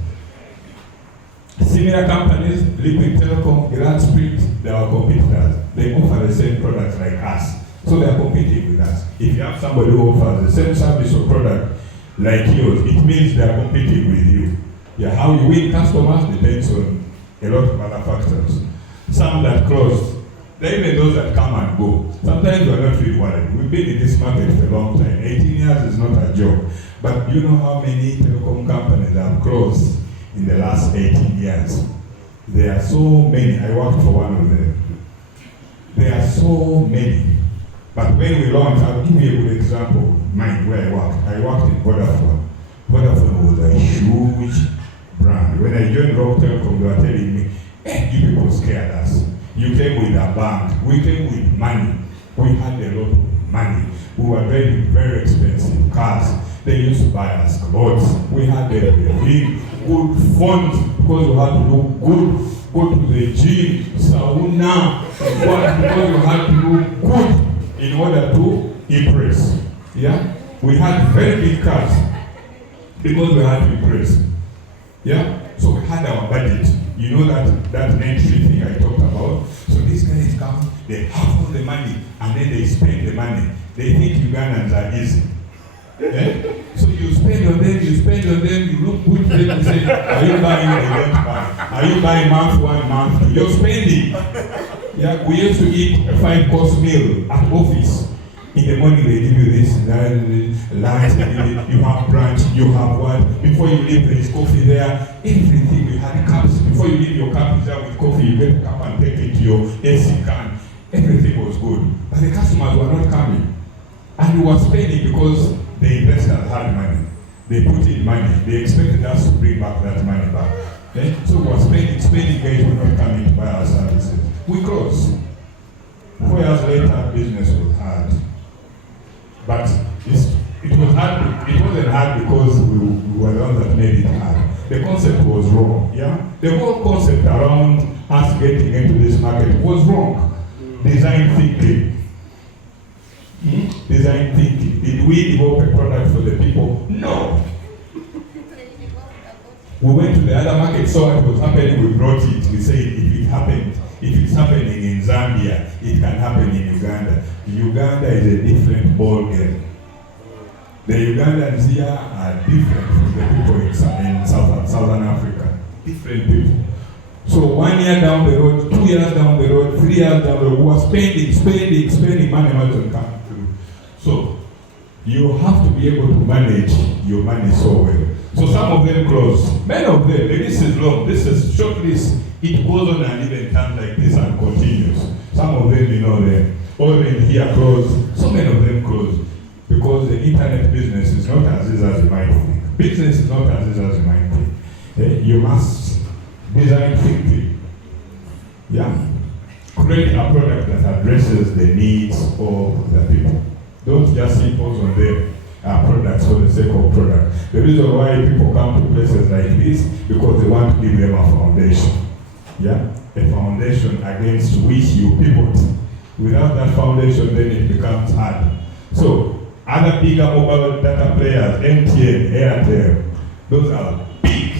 Similar companies, Liquid Telecom, Grand Sprint, they are competitors. They offer the same products like us. So they are competing with us. If you have somebody who offers the same service or product like yours, it means they are competing with you. Yeah, how you win customers depends on a lot of other factors. Some that close, there are even those that come and go. Sometimes we are not really worried. We've been in this market for a long time. 18 years is not a joke. But you know how many telecom companies have closed in the last 18 years? There are so many. I worked for one of them. There are so many. But when we launched, I'll give you a good example. Mine, where I worked in Vodafone. Vodafone was a huge brand. When I joined Roke Telkom, they were telling me, you people scared us. You came with a band. We came with money. We had a lot of money. We were driving very expensive cars. They used to buy us clothes. We had a really good phones because we had to look good. Go to the gym, sauna, because we had to look good in order to impress. Yeah? We had very big cars because we had to impress. Yeah? So we had our budget. You know that entry thing I talked about? So these guys come, they have all the money, and then they spend the money. They think Ugandans are easy. Yeah? So you spend on them, you look good to them, you say, are you buying? They don't buy. Are you buying month one, month two? You're spending. Yeah, we used to eat a 5-course meal at office. In the morning they give you this, lunch, you have brunch, you have what? Before you leave there is coffee there. Everything, we had cups. Before you leave your cup is there with coffee, you get a cup and take it to your AC can. Everything was good. But the customers were not coming. And we were spending because the investors had money. They put in money. They expected us to bring back that money back. Okay? So we were spending guys were not coming to buy our services. We closed. 4 years later, business was hard. But it was hard. It wasn't hard because we were the ones that made it hard. The concept was wrong. Yeah, the whole concept around us getting into this market was wrong. Design thinking. Design thinking. Did we develop a product for the people? No. We went to the other market, saw what was happening, we brought it. We said if it's happening in Zambia, it can happen in Uganda. Uganda is a different ball game. The Ugandans here are different from the people in Southern Africa. Different people. So 1 year down the road, 2 years down the road, 3 years down the road, we were spending money wasn't coming through. So you have to be able to manage your money so well. So some of them close. Many of them, the list is long. This is short list. It goes on and even turns like this and continues. Some of them, they already here close. So many of them close. Because the internet business is not as easy as you might think. Business is not as easy as you might think. You must design thinking. Yeah. Create a product that addresses the needs of the people. Don't just impose on them products for the sake of product. The reason why people come to places like this, because they want to give them a foundation. Yeah? A foundation against which you pivot. Without that foundation, then it becomes hard. So, other bigger mobile data players, MTN, Airtel, those are big,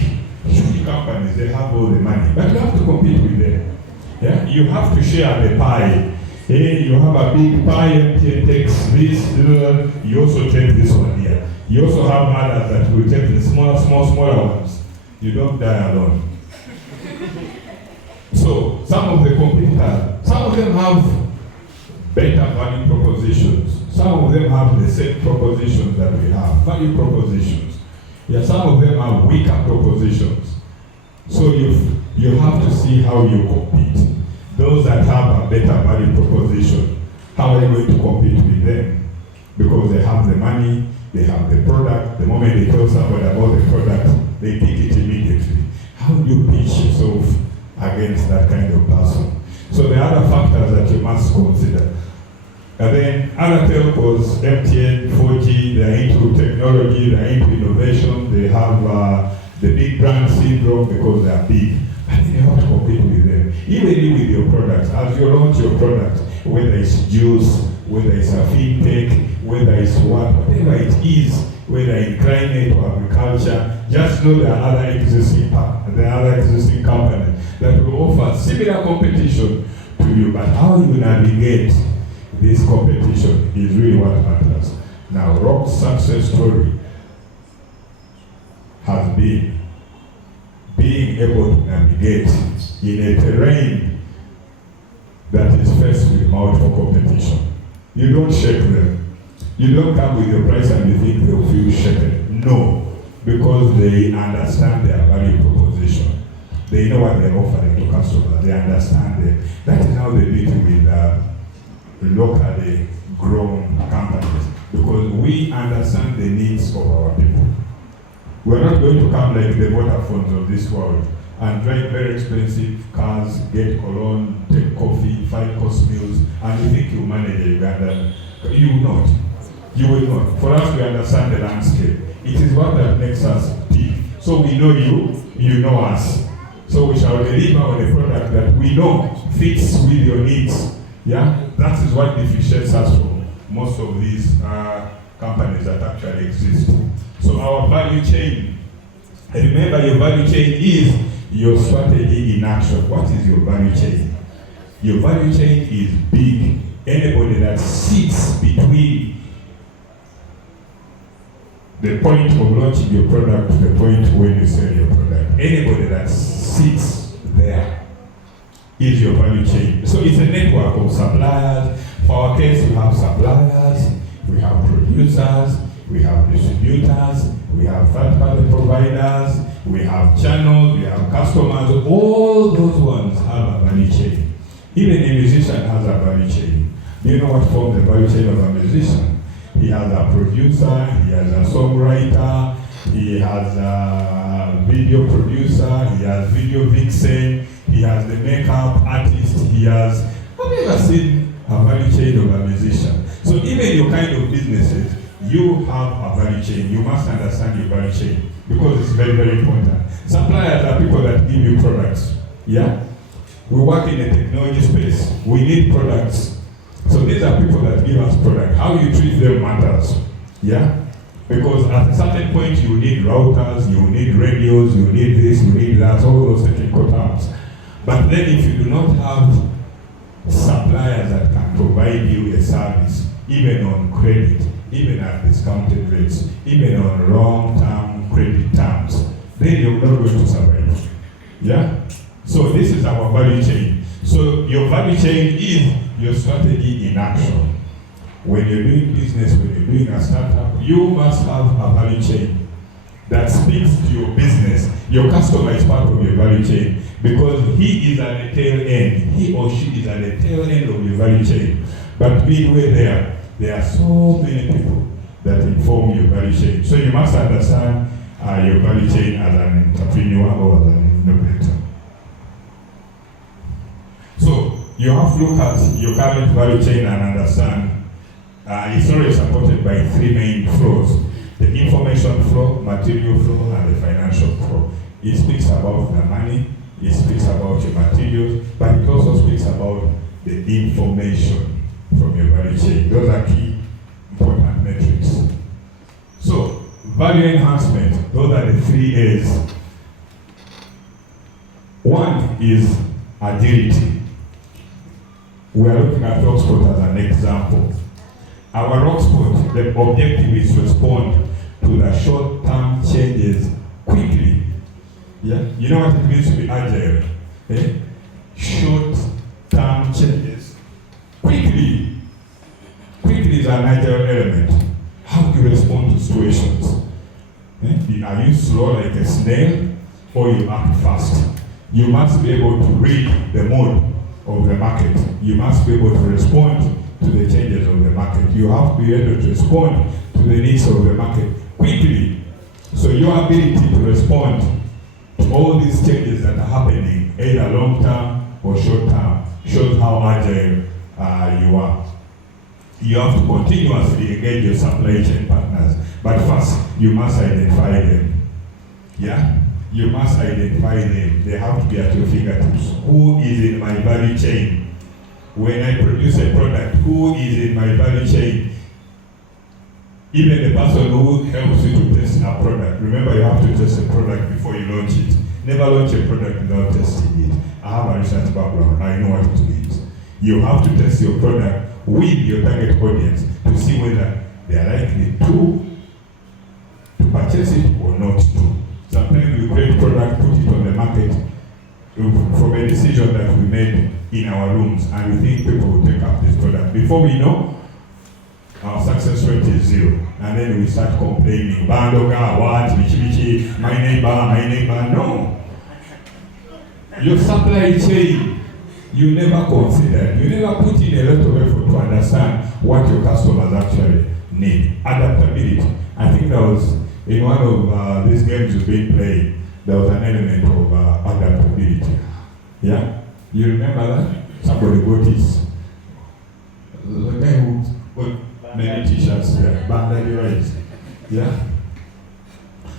huge companies. They have all the money, but you have to compete with them. Yeah, you have to share the pie. Hey, you have a big pie, MTN takes this, you also take this one here. You also have others that will take the smaller ones. You don't die alone. So, some of the competitors, some of them have better value propositions. Some of them have the same propositions that we have, value propositions. Yeah, some of them are weaker propositions. So you have to see how you compete. Those that have a better value proposition, how are you going to compete with them? Because they have the money, they have the product. The moment they tell somebody about the product, they pick it immediately. How do you pitch yourself against that kind of person? So there are other factors that you must consider. And then other telcos, MTN, 4G, they're into technology, they're into innovation, they have the big brand syndrome because they're big. And you have to compete with them. Even with your products, as you launch your product, whether it's juice, whether it's a fintech, whether it's whatever it is, whether in climate or agriculture, just know there are other existing companies that will offer similar competition to you. But how you navigate this competition is really what matters. Now, Roke's success story has been being able to navigate in a terrain that is faced with multiple competition. You don't shake them. You don't come with your price and you think they'll feel shaken. No, because they understand their value proposition. They know what they're offering to customers. They understand it. That is how they beat with locally grown companies, because we understand the needs of our people. We're not going to come like the Vodafones of this world and drive very expensive cars, get cologne, take coffee, 5-course meals, and you think you manage Uganda. You will not. You will not. For us, we understand the landscape. It is what that makes us big. So we know you, you know us. So we shall deliver on a product that we know fits with your needs. Yeah, that is what differentiates us from most of these companies that actually exist. So our value chain, remember your value chain is your strategy in action. What is your value chain? Your value chain is big. Anybody that sits between the point of launching your product to the point when you sell your product, anybody that sits there is your value chain. So it's a network of suppliers. For our case, we have suppliers, we have producers, we have distributors, we have third-party providers, we have channels, we have customers. All those ones have a value chain. Even a musician has a value chain. Do you know what forms the value chain of a musician? He has a producer, he has a songwriter, he has a video producer, he has video vixen, he has the makeup artist, he has... Have you ever seen a value chain of a musician? So even your kind of businesses, you have a value chain. You must understand your value chain because it's very, very important. Suppliers are people that give you products. Yeah? We work in the technology space. We need products. So these are people that give us products. How you treat them matters. Yeah? Because at a certain point you need routers, you need radios, you need this, you need that, all those technical terms. But then if you do not have suppliers that can provide you a service, even on credit, even at discounted rates, even on long-term credit terms, then you're not going to survive. Yeah? So this is our value chain. So your value chain is your strategy in action. When you're doing business, when you're doing a startup, you must have a value chain that speaks to your business. Your customer is part of your value chain because he is at the tail end. He or she is at the tail end of your value chain. But midway there are so many people that inform your value chain. So you must understand your value chain as an entrepreneur or as an innovator. So you have to look at your current value chain and understand it's already supported by three main flows: the information flow, material flow, and the financial flow. It speaks about the money, it speaks about your materials, but it also speaks about the information from your value chain. Those are key important metrics. So, value enhancement, those are the 3 A's. One is agility. We are looking at Rocksport as an example. Our Rocksport, the objective is to respond to the short-term changes quickly. Yeah? You know what it means to be agile? Eh? Short-term changes quickly. Quickly is an agile element. How do you respond to situations? Eh? Are you slow like a snail or you act fast? You must be able to read the mood of the market. You must be able to respond to the changes of the market. You have to be able to respond to the needs of the market quickly. So your ability to respond to all these changes that are happening, either long-term or short-term, shows how agile you are. You have to continuously engage your supply chain partners. But first, you must identify them. Yeah? You must identify them. They have to be at your fingertips. Who is in my value chain? When I produce a product, who is in my value chain? Even the person who helps you to test a product. Remember, you have to test a product before you launch it. Never launch a product without testing it. I have a research background. I know what it is. You have to test your product with your target audience to see whether they are likely to purchase it or not to. Sometimes we create product, put it on the market from a decision that we made in our rooms, and we think people will take up this product. Before we know, our success rate is 0. And then we start complaining, Bandoga, what, Michi, my neighbor. No. Your supply chain, you never considered, you never put in a lot of effort to understand what your customers actually need. Adaptability. I think that was in one of these games you've been playing, there was an element of adaptability. Yeah? You remember that? Somebody got his, the guy who got many t-shirts there, bandage. Yeah?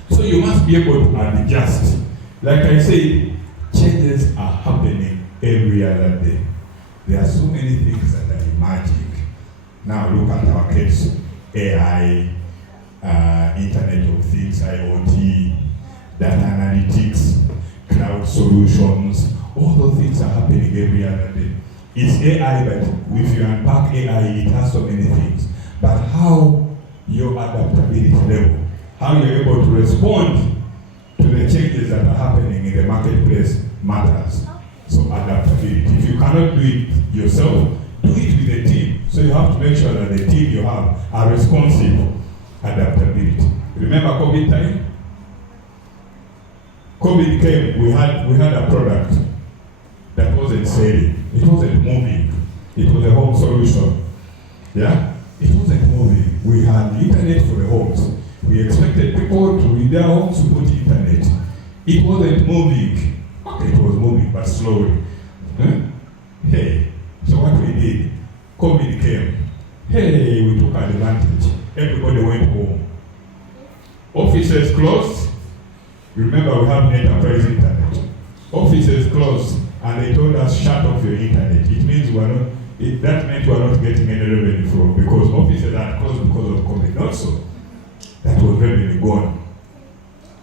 So you must be able to adjust. Like I said, changes are happening every other day. There are so many things that are emerging. Now look at our case, AI, Internet of Things, IoT, data analytics, cloud solutions, all those things are happening every other day. It's AI, but if you unpack AI, it has so many things. But how your adaptability level, how you're able to respond to the changes that are happening in the marketplace matters. So adaptability. If you cannot do it yourself, do it with a team. So you have to make sure that the team you have are responsive. Adaptability. Remember COVID time? COVID came, we had a product that wasn't selling. It wasn't moving. It was a home solution. Yeah? It wasn't moving. We had internet for the homes. We expected people to in their homes to put internet. It wasn't moving. Okay, it was moving, but slowly. Huh? Hey, so what we did, COVID came. Hey, we took advantage. Everybody went home. Offices closed. Remember, we have enterprise internet. Offices closed, and they told us shut off your internet. It means that meant we are not getting any revenue from, because offices are closed because of COVID. Not so. That was revenue gone.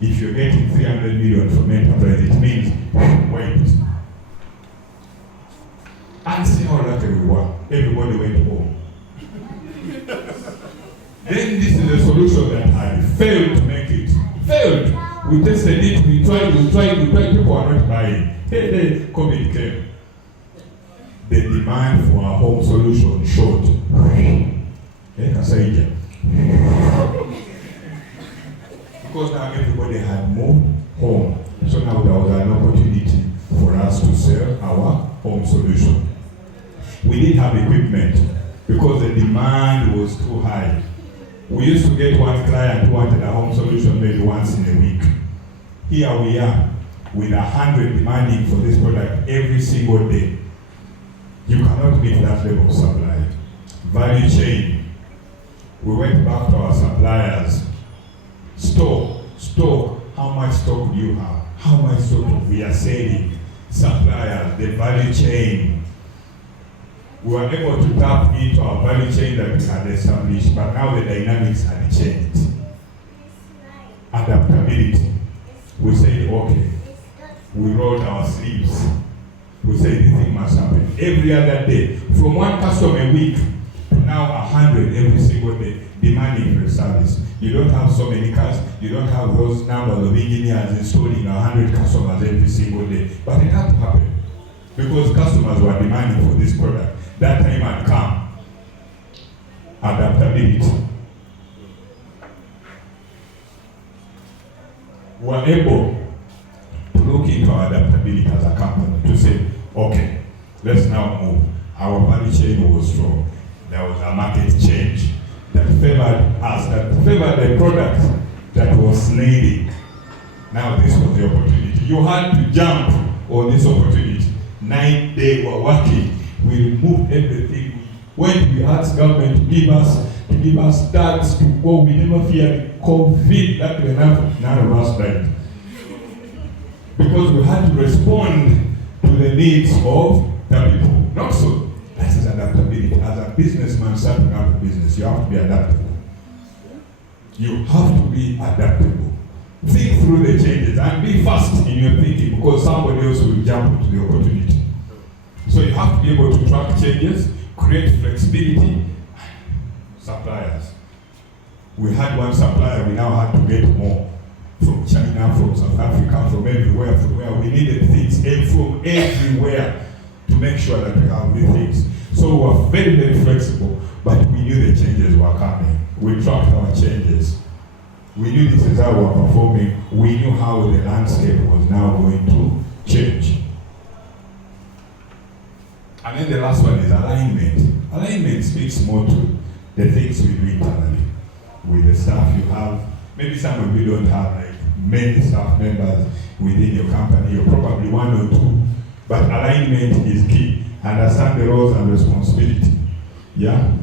If you're getting 300 million from enterprise, it means wait. And see how lucky we were. Everybody went home. Then this is a solution that had failed to make it. Failed. We tested it, we tried, people are not buying. Hey, COVID came. The demand for our home solution short. Sekaziga. Because now everybody had moved home. So now there was an opportunity for us to sell our home solution. We didn't have equipment because the demand was too high. We used to get one client who wanted a home solution maybe once in a week. Here we are with 100 demanding for this product every single day. You cannot meet that level of supply. Value chain. We went back to our suppliers. Stock. How much stock do you have? How much stock we are selling? Suppliers, the value chain. we were able to tap into our value chain that we had established, but now the dynamics had changed. Adaptability. We said, okay, we rolled our sleeves. We said, the thing must happen. Every other day, from one customer a week to now 100 every single day, demanding for a service. You don't have so many cars, you don't have those numbers of engineers installing 100 customers every single day. But it had to happen because customers were demanding for this product. That time had come. Adaptability. We were able to look into our adaptability as a company to say, okay, let's now move. Our value chain was strong. There was a market change that favored us, that favored the product that was needed. Now this was the opportunity. You had to jump on this opportunity. 9 days we were working. We removed everything. We asked government to give us tax to go. We never feared COVID. That was enough. None of us died. Because we had to respond to the needs of the people. Not so. That is adaptability. As a businessman starting up a business, you have to be adaptable. You have to be adaptable. Think through the changes and be fast in your thinking because somebody else will jump into the opportunity. So you have to be able to track changes, create flexibility. Suppliers. We had one supplier, we now had to get more. From China, from South Africa, from everywhere, from where we needed things, and from everywhere to make sure that we have these things. So we were very, very flexible, but we knew the changes were coming. We tracked our changes. We knew this is how we were performing. We knew how the landscape was now going to change. And then the last one is alignment. Alignment speaks more to the things we do internally. With the staff you have, maybe some of you don't have like many staff members within your company, you're probably one or two, but alignment is key. Understand the roles and responsibility. Yeah?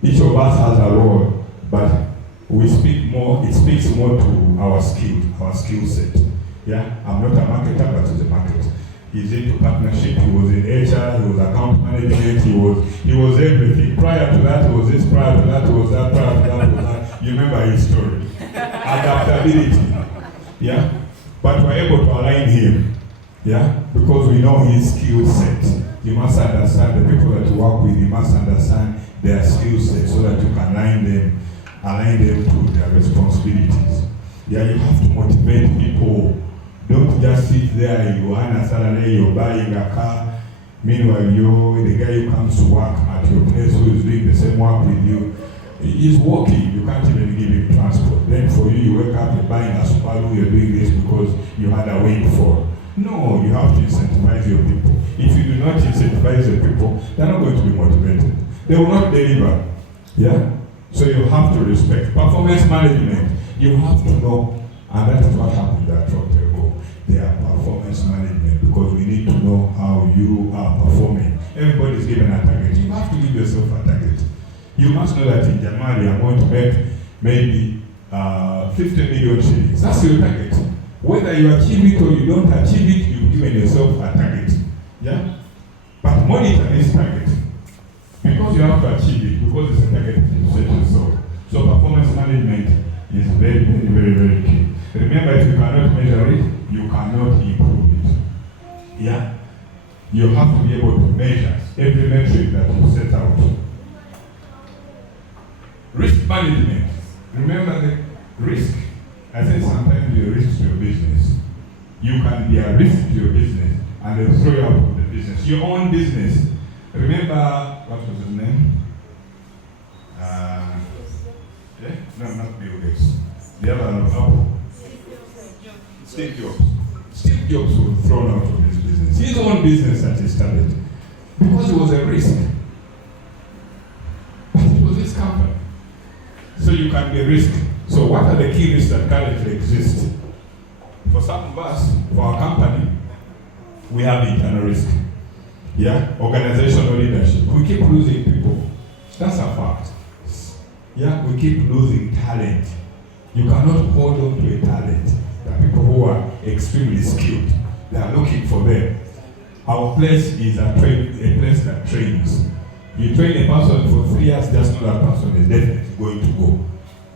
Each of us has a role, but we speak more, it speaks more to our skill set. Yeah? I'm not a marketer, but he's a marketer. He's into partnership, he was in HR, he was account management, he was everything. Prior to that was this, prior to that was that, prior to that was that. You remember his story. Adaptability. Yeah? But we're able to align him. Yeah? Because we know his skill set. You must understand the people that you work with, you must understand their skill set so that you can align them to their responsibilities. Yeah, you have to motivate people. Don't just sit there, you earn a salary, you're buying a car. Meanwhile, the guy who comes to work at your place who is doing the same work with you, he's working, you can't even give him transport. Then for you wake up, you're buying a Subaru, you're doing this because you had a win for. No, you have to incentivize your people. If you do not incentivize your people, they're not going to be motivated. They will not deliver. Yeah? So you have to respect. Performance management, you have to know, and that is what happened at Roke Telkom. They are performance management because we need to know how you are performing. Everybody is given a target. You have to give yourself a target. You must know that in January I'm going to make maybe 50 million shillings. That's your target. Whether you achieve it or you don't achieve it, you've given yourself a target. Yeah? But monitor this target. Because you have to achieve it, because it's a target you set yourself. So performance management is very, very, very, very key. Remember, if you cannot measure it, you cannot improve it. Yeah? You have to be able to measure every metric that you set out. Risk management. Remember the risk. I said sometimes you're a risk to your business. You can be a risk to your business and they'll throw you out of the business. Your own business. Remember, what was his name? No, not Bill Gates. The other one, Apple. Steve Jobs. Steve Jobs was thrown out of his business. His own business that he started. Because it was a risk. But it was his company. So you can be a risk. So what are the key risks that currently exist? For some of us, for our company, we have internal risk. Yeah? Organizational leadership. We keep losing people. That's a fact. Yeah? We keep losing talent. You cannot hold on to a talent. There are people who are extremely skilled. They are looking for them. Our place is a place that trains. You train a person for 3 years, just know that person is definitely going to go.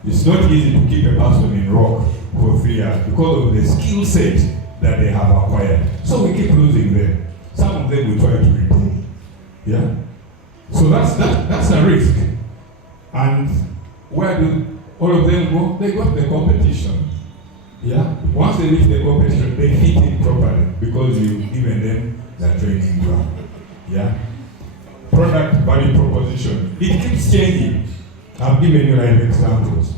It's not easy to keep a person in Roke for 3 years because of the skill set that they have acquired. So we keep losing them. Some of them we try to retain. Yeah? So that's a risk. And where do all of them go? They go to the competition. Yeah? Once they reach the competition, they fit in properly because you've given them the training ground. Yeah? Product value proposition. It keeps changing. I've given you live examples.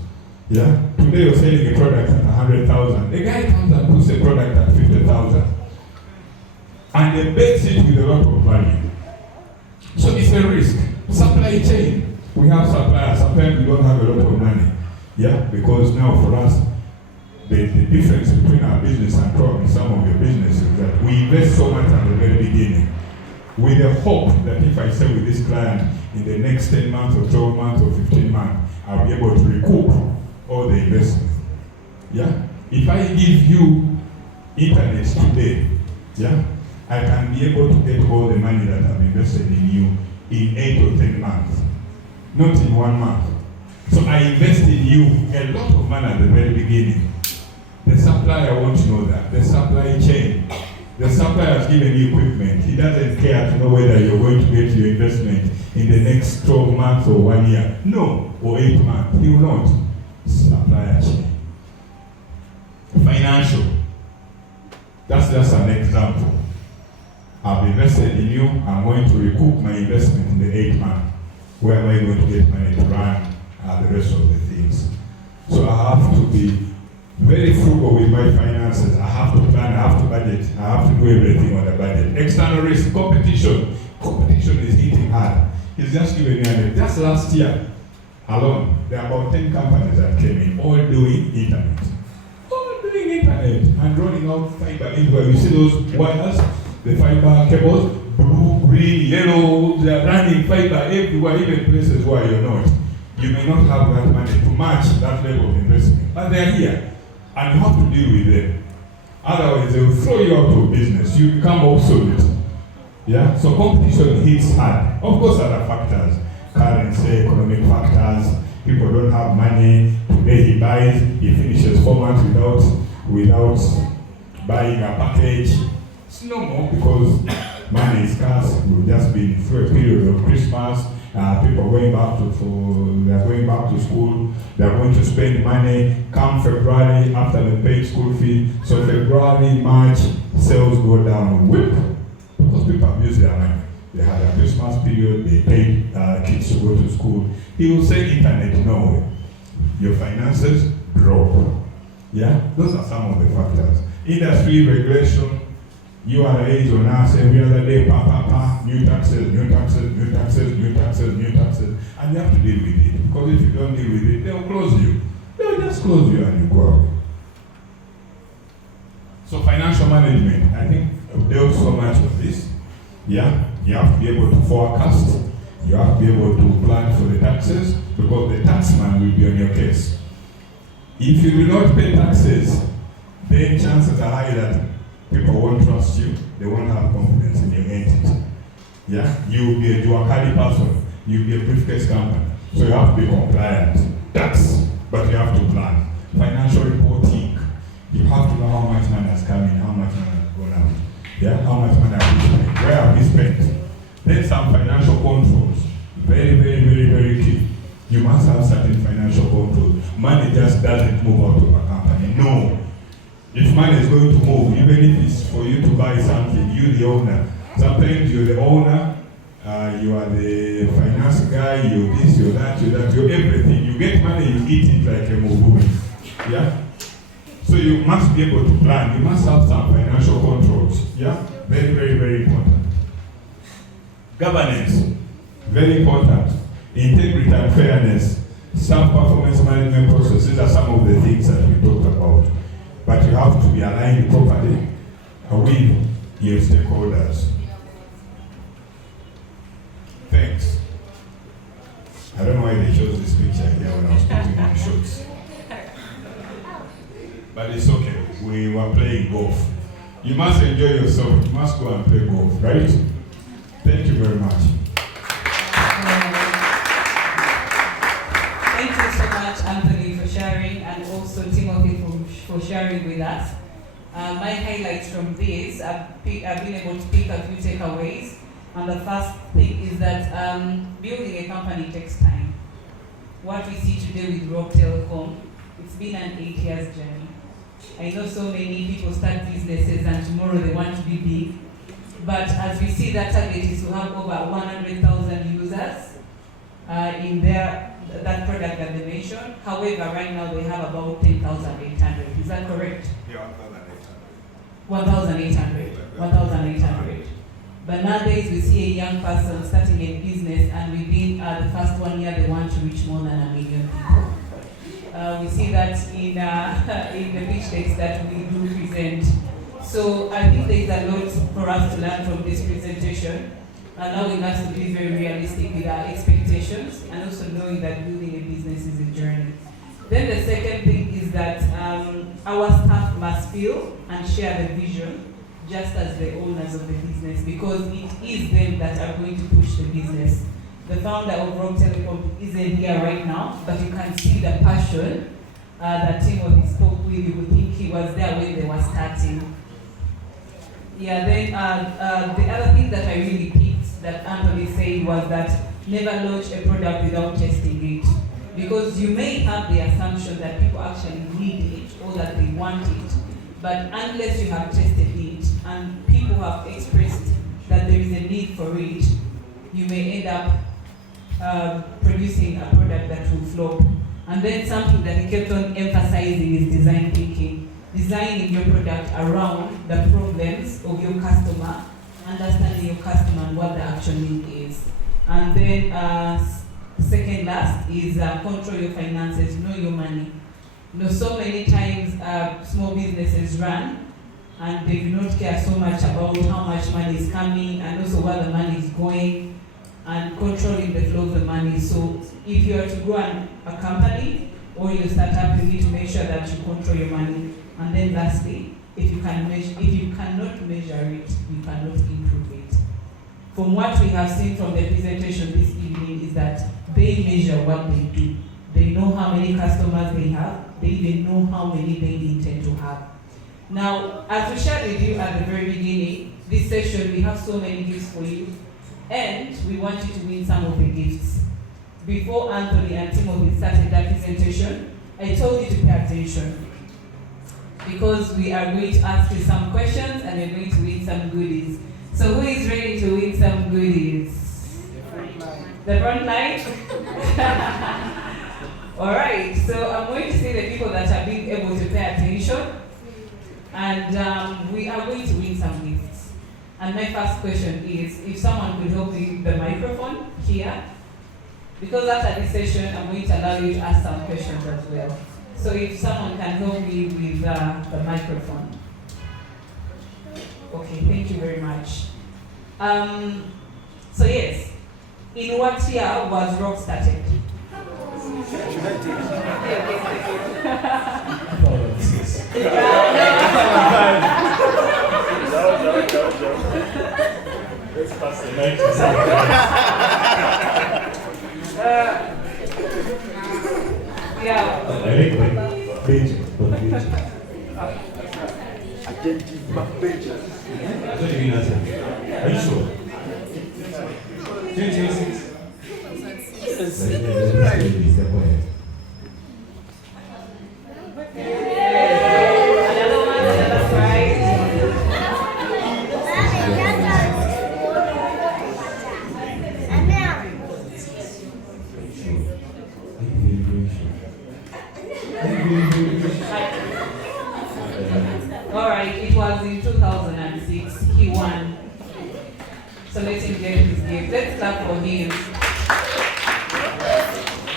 Yeah? Today you're selling a product at 100,000. The guy comes and puts a product at 50,000. And they base it with a lot of value. So it's a risk. Supply chain. We have suppliers. Sometimes we don't have a lot of money. Yeah? Because now for us, the difference between our business and probably some of your businesses is that we invest so much at the very beginning with the hope that if I sell with this client in the next 10 months or 12 months or 15 months, I'll be able to recoup all the investment. Yeah? If I give you internet today, yeah, I can be able to get all the money that I've invested in you in 8 or 10 months, not in 1 month. So I invest in you a lot of money at the very beginning. The supplier won't know that. The supply chain. The supplier has given you equipment. He doesn't care to know whether you're going to get your investment in the next 12 months or 1 year. No, or 8 months. He will not. Supplier chain. Financial. That's just an example. I've invested in you. I'm going to recoup my investment in the 8 months. Where am I going to get money to run the rest of the things? So I have to be very frugal with my finances. I have to plan, I have to budget, I have to do everything on the budget. External risk, competition. Competition is hitting hard. It's just giving me a just last year alone, there are about 10 companies that came in, all doing internet. All doing internet and rolling out fiber everywhere. You see those wires, the fiber cables, blue, green, yellow, they are running fiber everywhere, even places where you're not. You may not have that money to match that level of investment, but they're here. And you have to deal with them. Otherwise, they will throw you out of business. You become obsolete. Yeah? So competition hits hard. Of course, other factors. Currency, economic factors. People don't have money. Today he buys, he finishes 4 months without buying a package. It's normal because money is scarce. We've just been through a period of Christmas. People going back they're going back to school, they're going to spend money. Come February, after they pay school fee, so February, March, sales go down, whip, because people have used their money. They had a Christmas period, they paid kids to go to school. He will say internet, no, your finances drop. Yeah, those are some of the factors. Industry regulation, URAs on us every other day, new taxes, new taxes, new taxes, new taxes, new taxes, and you have to deal with it. Because if you don't deal with it, they'll close you. They'll just close you and you go away. So financial management, I think I've dealt so much with this. Yeah, you have to be able to forecast. You have to be able to plan for the taxes because the taxman will be on your case. If you do not pay taxes, then chances are high that people won't trust you. They won't have confidence in your entity. Yeah? You will be a dual-carry person. You will be a briefcase company. So you have to be compliant. Tax, but you have to plan. Financial reporting. You have to know how much money has come in, how much money has gone out. Yeah? How much money have we spent? Where have we spent? Then some financial controls. Very, very, very, very key. You must have certain financial controls. Money just doesn't move out of a company. No. If money is going to move, even if it's for you to buy something, you the owner. Sometimes you're the owner, you are the finance guy, you're this, you're that, you're everything. You get money, you eat it like a movie. Yeah? So you must be able to plan. You must have some financial controls. Yeah? Very, very, very important. Governance. Very important. Integrity and fairness. Some performance management processes. These are some of the things that we talked about. But you have to be aligned properly with your stakeholders. Thanks. I don't know why they chose this picture here when I was putting on shorts. But it's okay. We were playing golf. You must enjoy yourself. You must go and play golf, right? Thank you very much. also Timothy for sharing with us. My highlights from this, I've been able to pick a few takeaways. And the first thing is that building a company takes time. What we see today with Roke Telkom, it's been an 8 years journey. I know so many people start businesses and tomorrow they want to be big. But as we see, that target is to have over 100,000 users in that product that they mentioned. However, right now they have about 10,800. Is that correct? Yeah, 1,800. 1,800. But nowadays we see a young person starting a business and within the first 1 year they want to reach more than 1 million people. We see that in the pitch decks that we do present. So I think there is a lot for us to learn from this presentation, allowing us to be very realistic with our expectations and also knowing that building a business is a journey. Then the second thing is that our staff must feel and share the vision just as the owners of the business, because it is them that are going to push the business. The founder of Roke Telkom isn't here right now, but you can see the passion that Timothy spoke with. You would think he was there when they were starting. Yeah, then the other thing that I really picked that Anthony said was that never launch a product without testing it. Because you may have the assumption that people actually need it or that they want it, but unless you have tested it and people have expressed that there is a need for it, you may end up producing a product that will flop. And then something that he kept on emphasizing is design thinking. Designing your product around the problems of your customer, understanding your customer and what the actual need is. And then second last is control your finances, know your money. You know, so many times small businesses run and they do not care so much about how much money is coming and also where the money is going and controlling the flow of the money. So if you are to grow a company or you start up, you need to make sure that you control your money. And then lastly, if you cannot measure it, you cannot improve it. From what we have seen from the presentation this evening is that they measure what they do. They know how many customers they have. They even know how many they intend to have. Now, as we shared with you at the very beginning, this session, we have so many gifts for you, and we want you to win some of the gifts. Before Anthony and Timothy started that presentation, I told you to pay attention, because we are going to ask you some questions and you're going to win some goodies. So who is ready to win some goodies? The front line? All right, so I'm going to say the people that have been able to pay attention, and we are going to win some gifts. And my first question is, if someone could help me with the microphone here, because after this session, I'm going to allow you to ask some questions as well. So if someone can help me with the microphone. Okay, thank you very much. So yes, in what year was Roke started? 2006. Let's pass the mic to someone. Yeah. Benji. Are you sure? 2006. Another one, another prize. All right, it was in 2006. He won. So let him get his gift. Let's clap for him.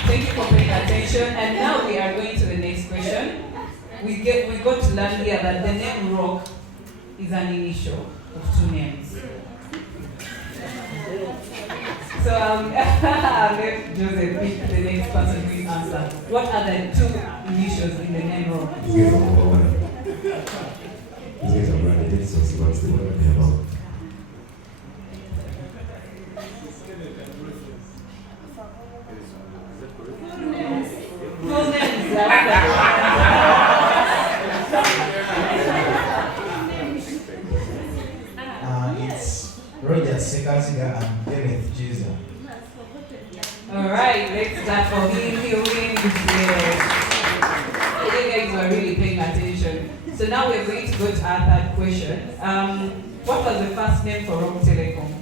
Thank you for paying attention. And now we are going to the next question. We got to learn here that the name Roke is an initial of two names. So I'll let Joseph pick the next person who will answer. What are the two initials in the name Roke? Full names. Sekaziga and Kenneth Kizza. Alright, let's clap for him. He wins. Yes. You guys were really paying attention. So now we're going to go to our third question. What was the first name for Roke Telkom?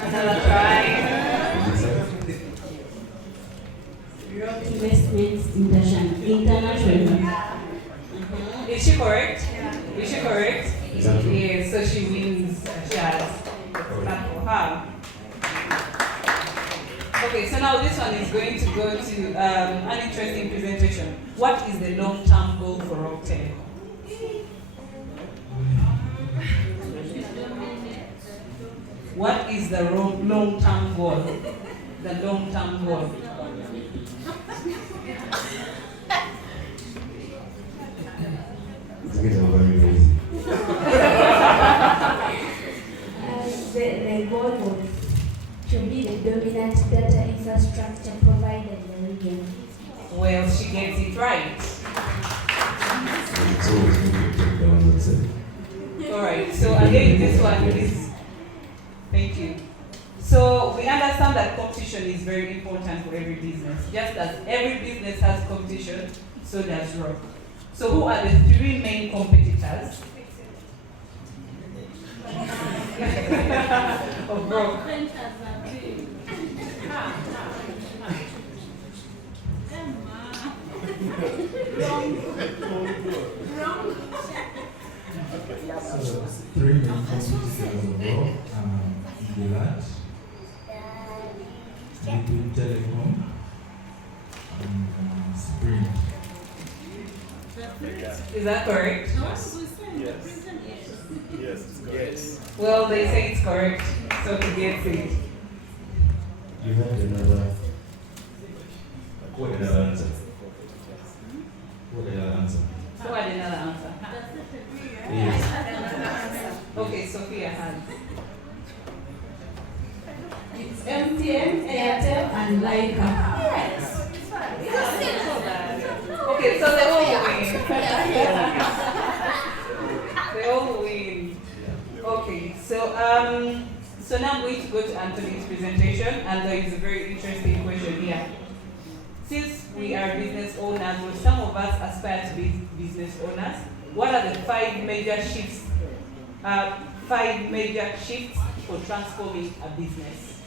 Another try. Roke Investments International. Is she correct? Is she correct? Exactly. Yes, so she wins. She has clap for her. Okay, so now this one is going to go to an interesting presentation. What is the long-term goal for Roke Telkom? What is the long-term goal? The long-term goal. It's getting very easy. The goal was to be the dominant data infrastructure provider in the region. Well, she gets it right. It's always good to take the one that's it. Alright, so again, this one is, thank you. So we understand that competition is very important for every business. Just as every business has competition, so does Roke. So who are the three main competitors of Roke? So, three main competitors of Roke, Uganda, Telecom, and Spring. Is that correct? Yes. Well, they say it's correct, so he gets it. You had another. What another answer? What another answer? Who had another answer? Yes. Okay, Sophia has. It's MTN, Airtel, and Lyca. Okay, so they all win. They all win. Okay, so now I'm going to go to Anthony's presentation, and there is a very interesting question here. Since we are business owners, or some of us aspire to be business owners, what are the five major shifts for transforming a business?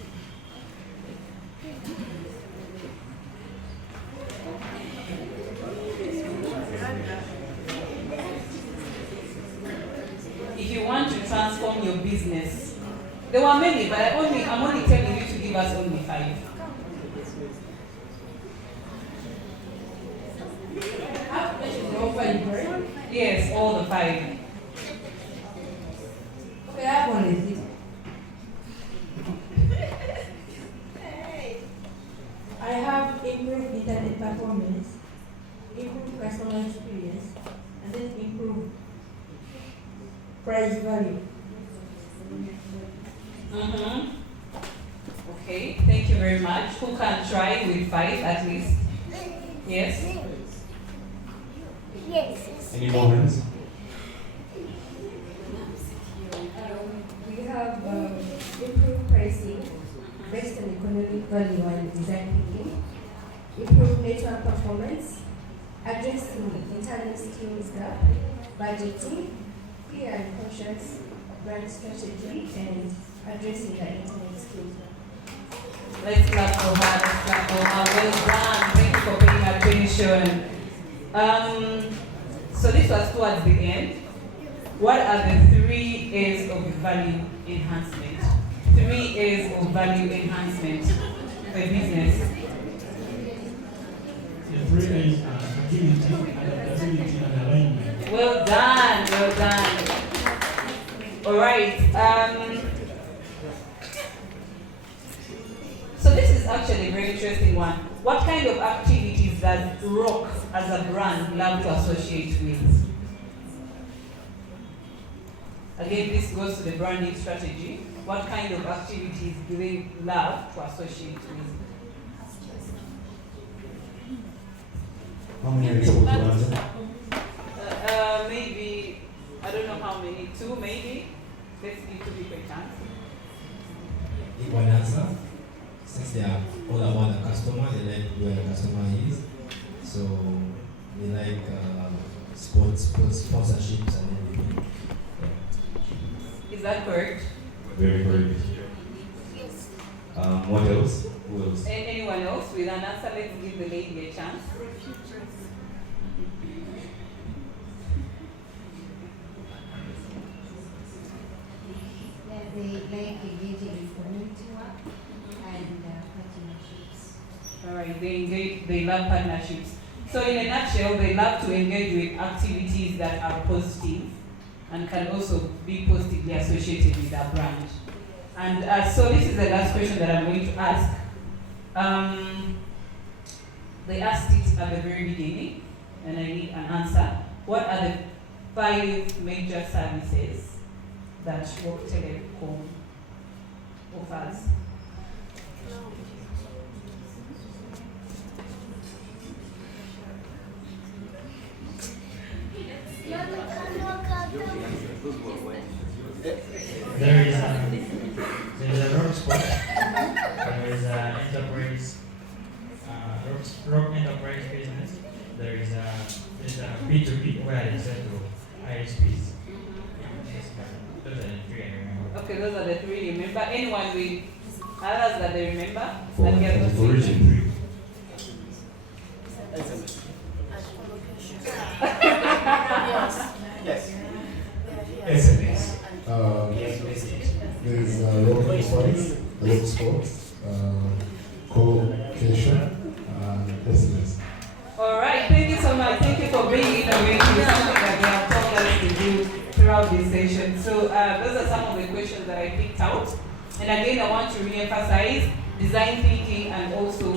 If you want to transform your business, there were many, but I'm only telling you to give us only five. Yes, all the five. Okay, I have one is it. I have improved internet performance, improved customer experience, and then improved price value. Okay, thank you very much. Who can try with five at least? Yes? Any more hands? We have improved pricing based on economic value and design thinking, improved network performance, addressing internal skills gap, budgeting, clear and conscious brand strategy, and addressing the internet skills gap. Let's clap for her. Let's clap for her. Well done. Thank you for paying attention. So this was towards the end. What are the 3 A's of value enhancement? 3 A's of value enhancement for business. The 3 A's are agility, adaptability, and alignment. Well done. Well done. All right. So this is actually a very interesting one. What kind of activities does Roke as a brand love to associate with? Again, this goes to the branding strategy. What kind of activities do they love to associate with? How many are able to answer? Maybe, I don't know how many, 2 maybe. Let's give 2 people a chance. One answer. Since they are all about the customer, they like where the customer is. So they like sports sponsorships and everything. Is that correct? Very correct. What else? Who else? Anyone else with an answer? Let's give the lady a chance. They like engaging in community work and partnerships. All right, they love partnerships. So in a nutshell, they love to engage with activities that are positive and can also be positively associated with our brand. And so this is the last question that I'm going to ask. They asked it at the very beginning, and I need an answer. What are the 5 major services that Roke Telkom offers? There is a Roke spot. There is a enterprise, Roke enterprise business. There's a B2B where they sell to ISPs. Those are the 3 I remember. Okay, those are the 3 you remember. Anyone with others that they remember? For That we have not seen? region. SMS. There's Roke Sports, Roke Sports, co-location, and SMS. All right, thank you so much. Thank you for being innovative, something that they have told us to do throughout this session. So those are some of the questions that I picked out. And again, I want to re-emphasize design thinking and also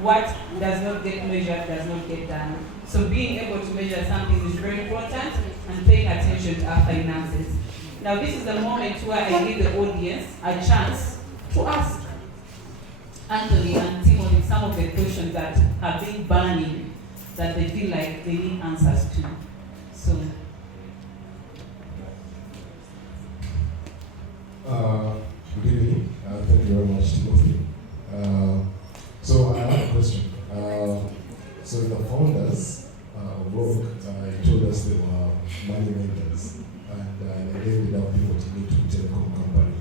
what does not get measured does not get done. So being able to measure something is very important and paying attention to our finances. Now this is the moment where I give the audience a chance to ask Anthony and Timothy some of the questions that have been burning that they feel like they need answers to. So Good evening. Thank you very much, Timothy. So I have a question. So the founders of Roke told us they were money makers, and they ended up pivoting into telecom company.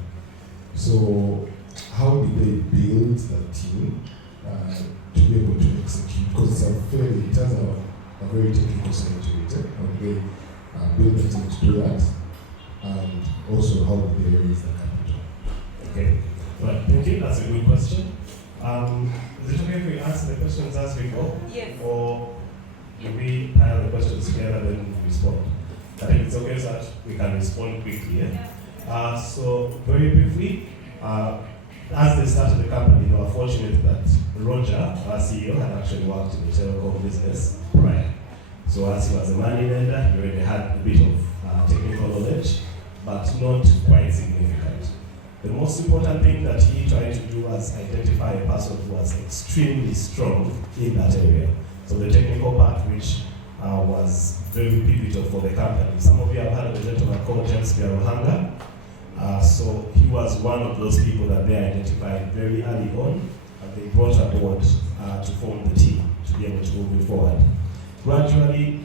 So how did they build the team to be able to execute? Because it's it has a very technical side to it. How did they build the team to do that? And also, how did they raise the capital? Okay, well, thank you. That's a good question. Is it okay if we answer the questions as we go? yes. Or do we pile the questions together then respond? I think it's okay so that we can respond quickly. Yeah? So very briefly, as they started the company, they were fortunate that Roger, our CEO, had actually worked in the telecom business prior. So as he was a money lender, he already had a bit of technical knowledge, but not quite significant. The most important thing that he tried to do was identify a person who was extremely strong in that area. So the technical part, which was very pivotal for the company. Some of you have heard of a gentleman called James Biaruhanga. So he was one of those people that they identified very early on, and they brought aboard to form the team to be able to move it forward. Gradually,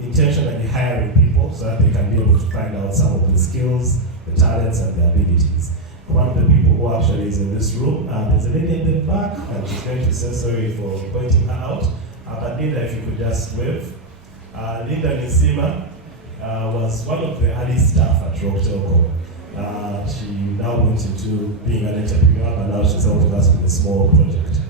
intentionally hiring people so that they can be able to find out some of the skills, the talents, and the abilities. One of the people who actually is in this room, there's a lady in the back, and she's going to say sorry for pointing her out. But Linda, if you could just wave. Linda Nisima was one of the early staff at Roke Telkom. She now went into being an entrepreneur, and now she's helping us with a small project.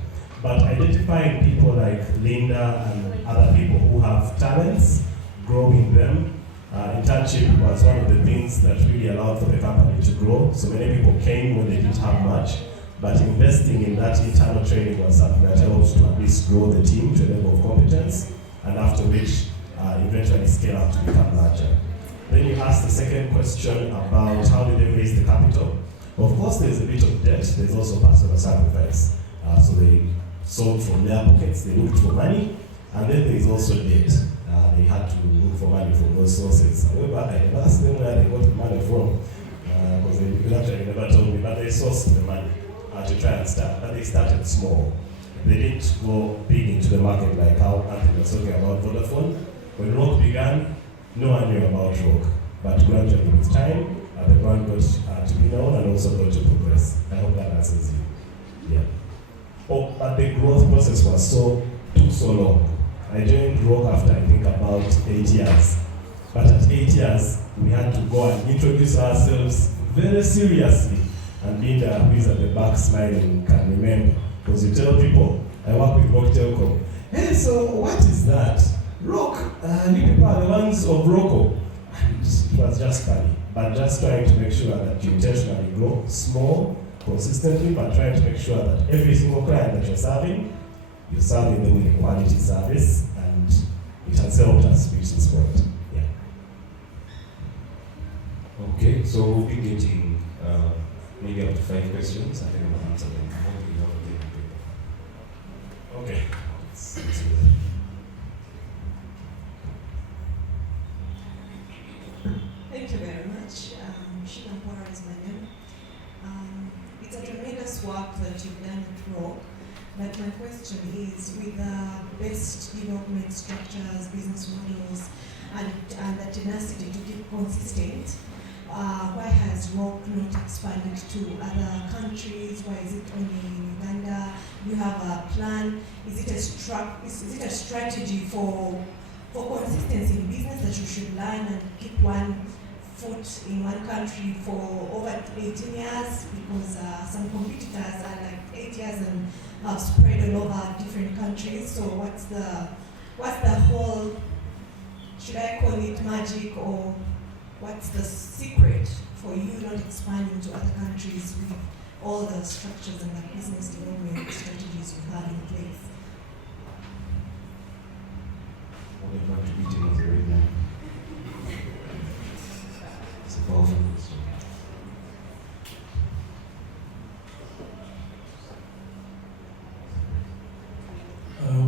But identifying people like Linda and other people who have talents, growing them. Internship was one of the things that really allowed for the company to grow. So many people came when they didn't have much, but investing in that internal training was something that helped to at least grow the team to a level of competence, and after which eventually scale up to become larger. Then you asked the second question about how did they raise the capital. Of course, there's a bit of debt. There's also personal sacrifice. So they sold from their pockets. They looked for money, and then there is also debt. They had to look for money from those sources. However, I never asked them where they got the money from, because they actually never told me, but they sourced the money to try and start. But they started small. They didn't go big into the market like how Anthony was talking about Vodafone. When Roke began, no one knew about Roke. But gradually with time, the brand got to be known and also got to progress. I hope that answers you. Yeah. Oh, but the growth process took so long. I joined Roke after I think about 8 years. But at 8 years, we had to go and introduce ourselves very seriously. And Linda, who is at the back smiling, can remember. Because you tell people, I work with Roke Telkom. Hey, so what is that? Roke, you people are the ones of Roko. And it was just funny. But just trying to make sure that you intentionally grow small, consistently, but trying to make sure that every single client that you're serving them with a quality service, and it has helped us reach this point. Yeah. Okay, so we'll be getting maybe up to 5 questions, and then we'll answer them. Okay. Let's do that. Thank you very much. Shina Pora is my name. It's a tremendous work that you've done at Roke, but my question is, with the best development structures, business models, and the tenacity to keep consistent, why has Roke not expanded to other countries? Why is it only in Uganda? Do you have a plan? Is it a strategy for consistency in business that you should learn and keep one foot in one country for over 18 years? Because some competitors are like 8 years and have spread all over different countries. So what's the whole, should I call it magic, or what's the secret for you not expanding to other countries with all the structures and the business development strategies you have in place? What I'm contributing is very good. It's a powerful question.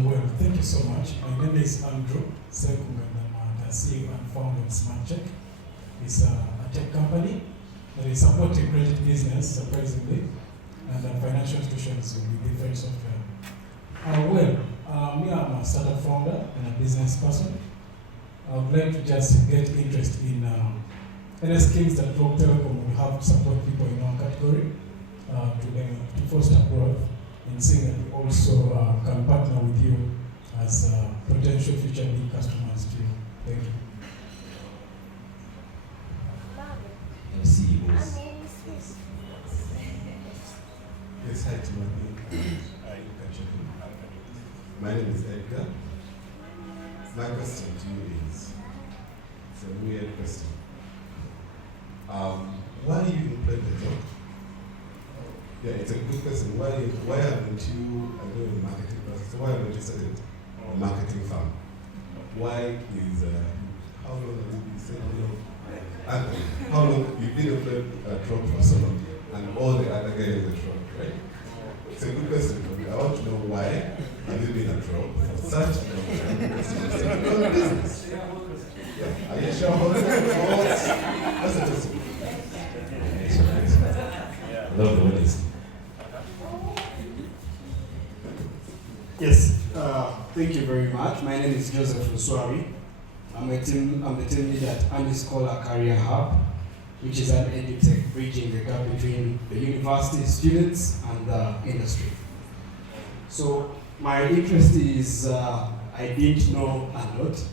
Well, thank you so much. My name is Andrew Sekunga, and I'm the CEO and founder of SmartCheck. It's a tech company that is supporting credit business, surprisingly, and financial institutions with different software. Me, I'm a startup founder and a business person. I would like to just get interest in any skills that Roke Telkom will have to support people in our category to foster growth, and seeing that we also can partner with you as potential future big customers too. Thank you. CEOs. Yes, hi to my name is Edgar. My question to you is, it's a weird question. Why do you employ the job? Yeah, it's a good question. Why haven't you, I know in marketing process, so why haven't you started a marketing firm? Why is, how long have you been saying, how long you've been employed at Roke for so long, and all the other guys at Roke, right? It's a good question for me. I want to know why have you been at Roke for such a long time? It's a business. Yeah. Are you sure about that? What's the question? I love the honesty. Yes, thank you very much. My name is Joseph Uswari. I'm the team leader at Andy Scholar Career Hub, which is an edutech bridging the gap between the university students and the industry. So my interest is, I didn't know a lot,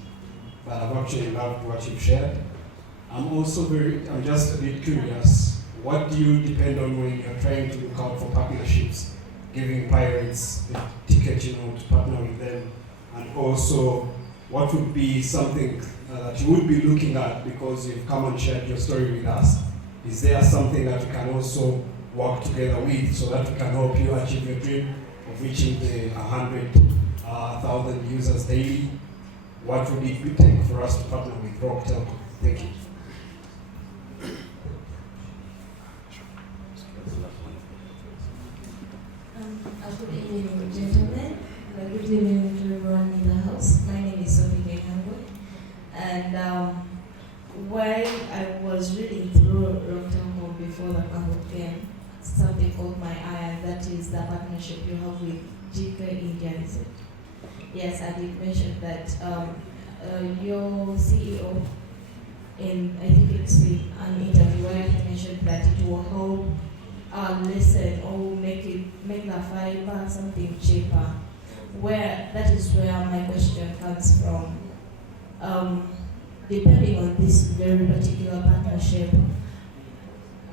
but I've actually loved what you've shared. I'm just a bit curious. What do you depend on when you're trying to look out for partnerships, giving pirates the ticket, to partner with them, and also what would be something that you would be looking at because you've come and shared your story with us? Is there something that we can also work together with so that we can help you achieve your dream of reaching the 100,000 users daily? What would it take for us to partner with Roke Telkom? Thank you. Good evening, gentlemen. Good evening to everyone in the house. My name is Sophie Kenyango. And while I was reading through Roke Telkom before the Kahoot game, something caught my eye, and that is the partnership you have with GK India, is it? Yes, and it mentioned that your CEO, in I think it's in an interview where he mentioned that it will help lessen or make the fiber something cheaper. Where that is where my question comes from. Depending on this very particular partnership,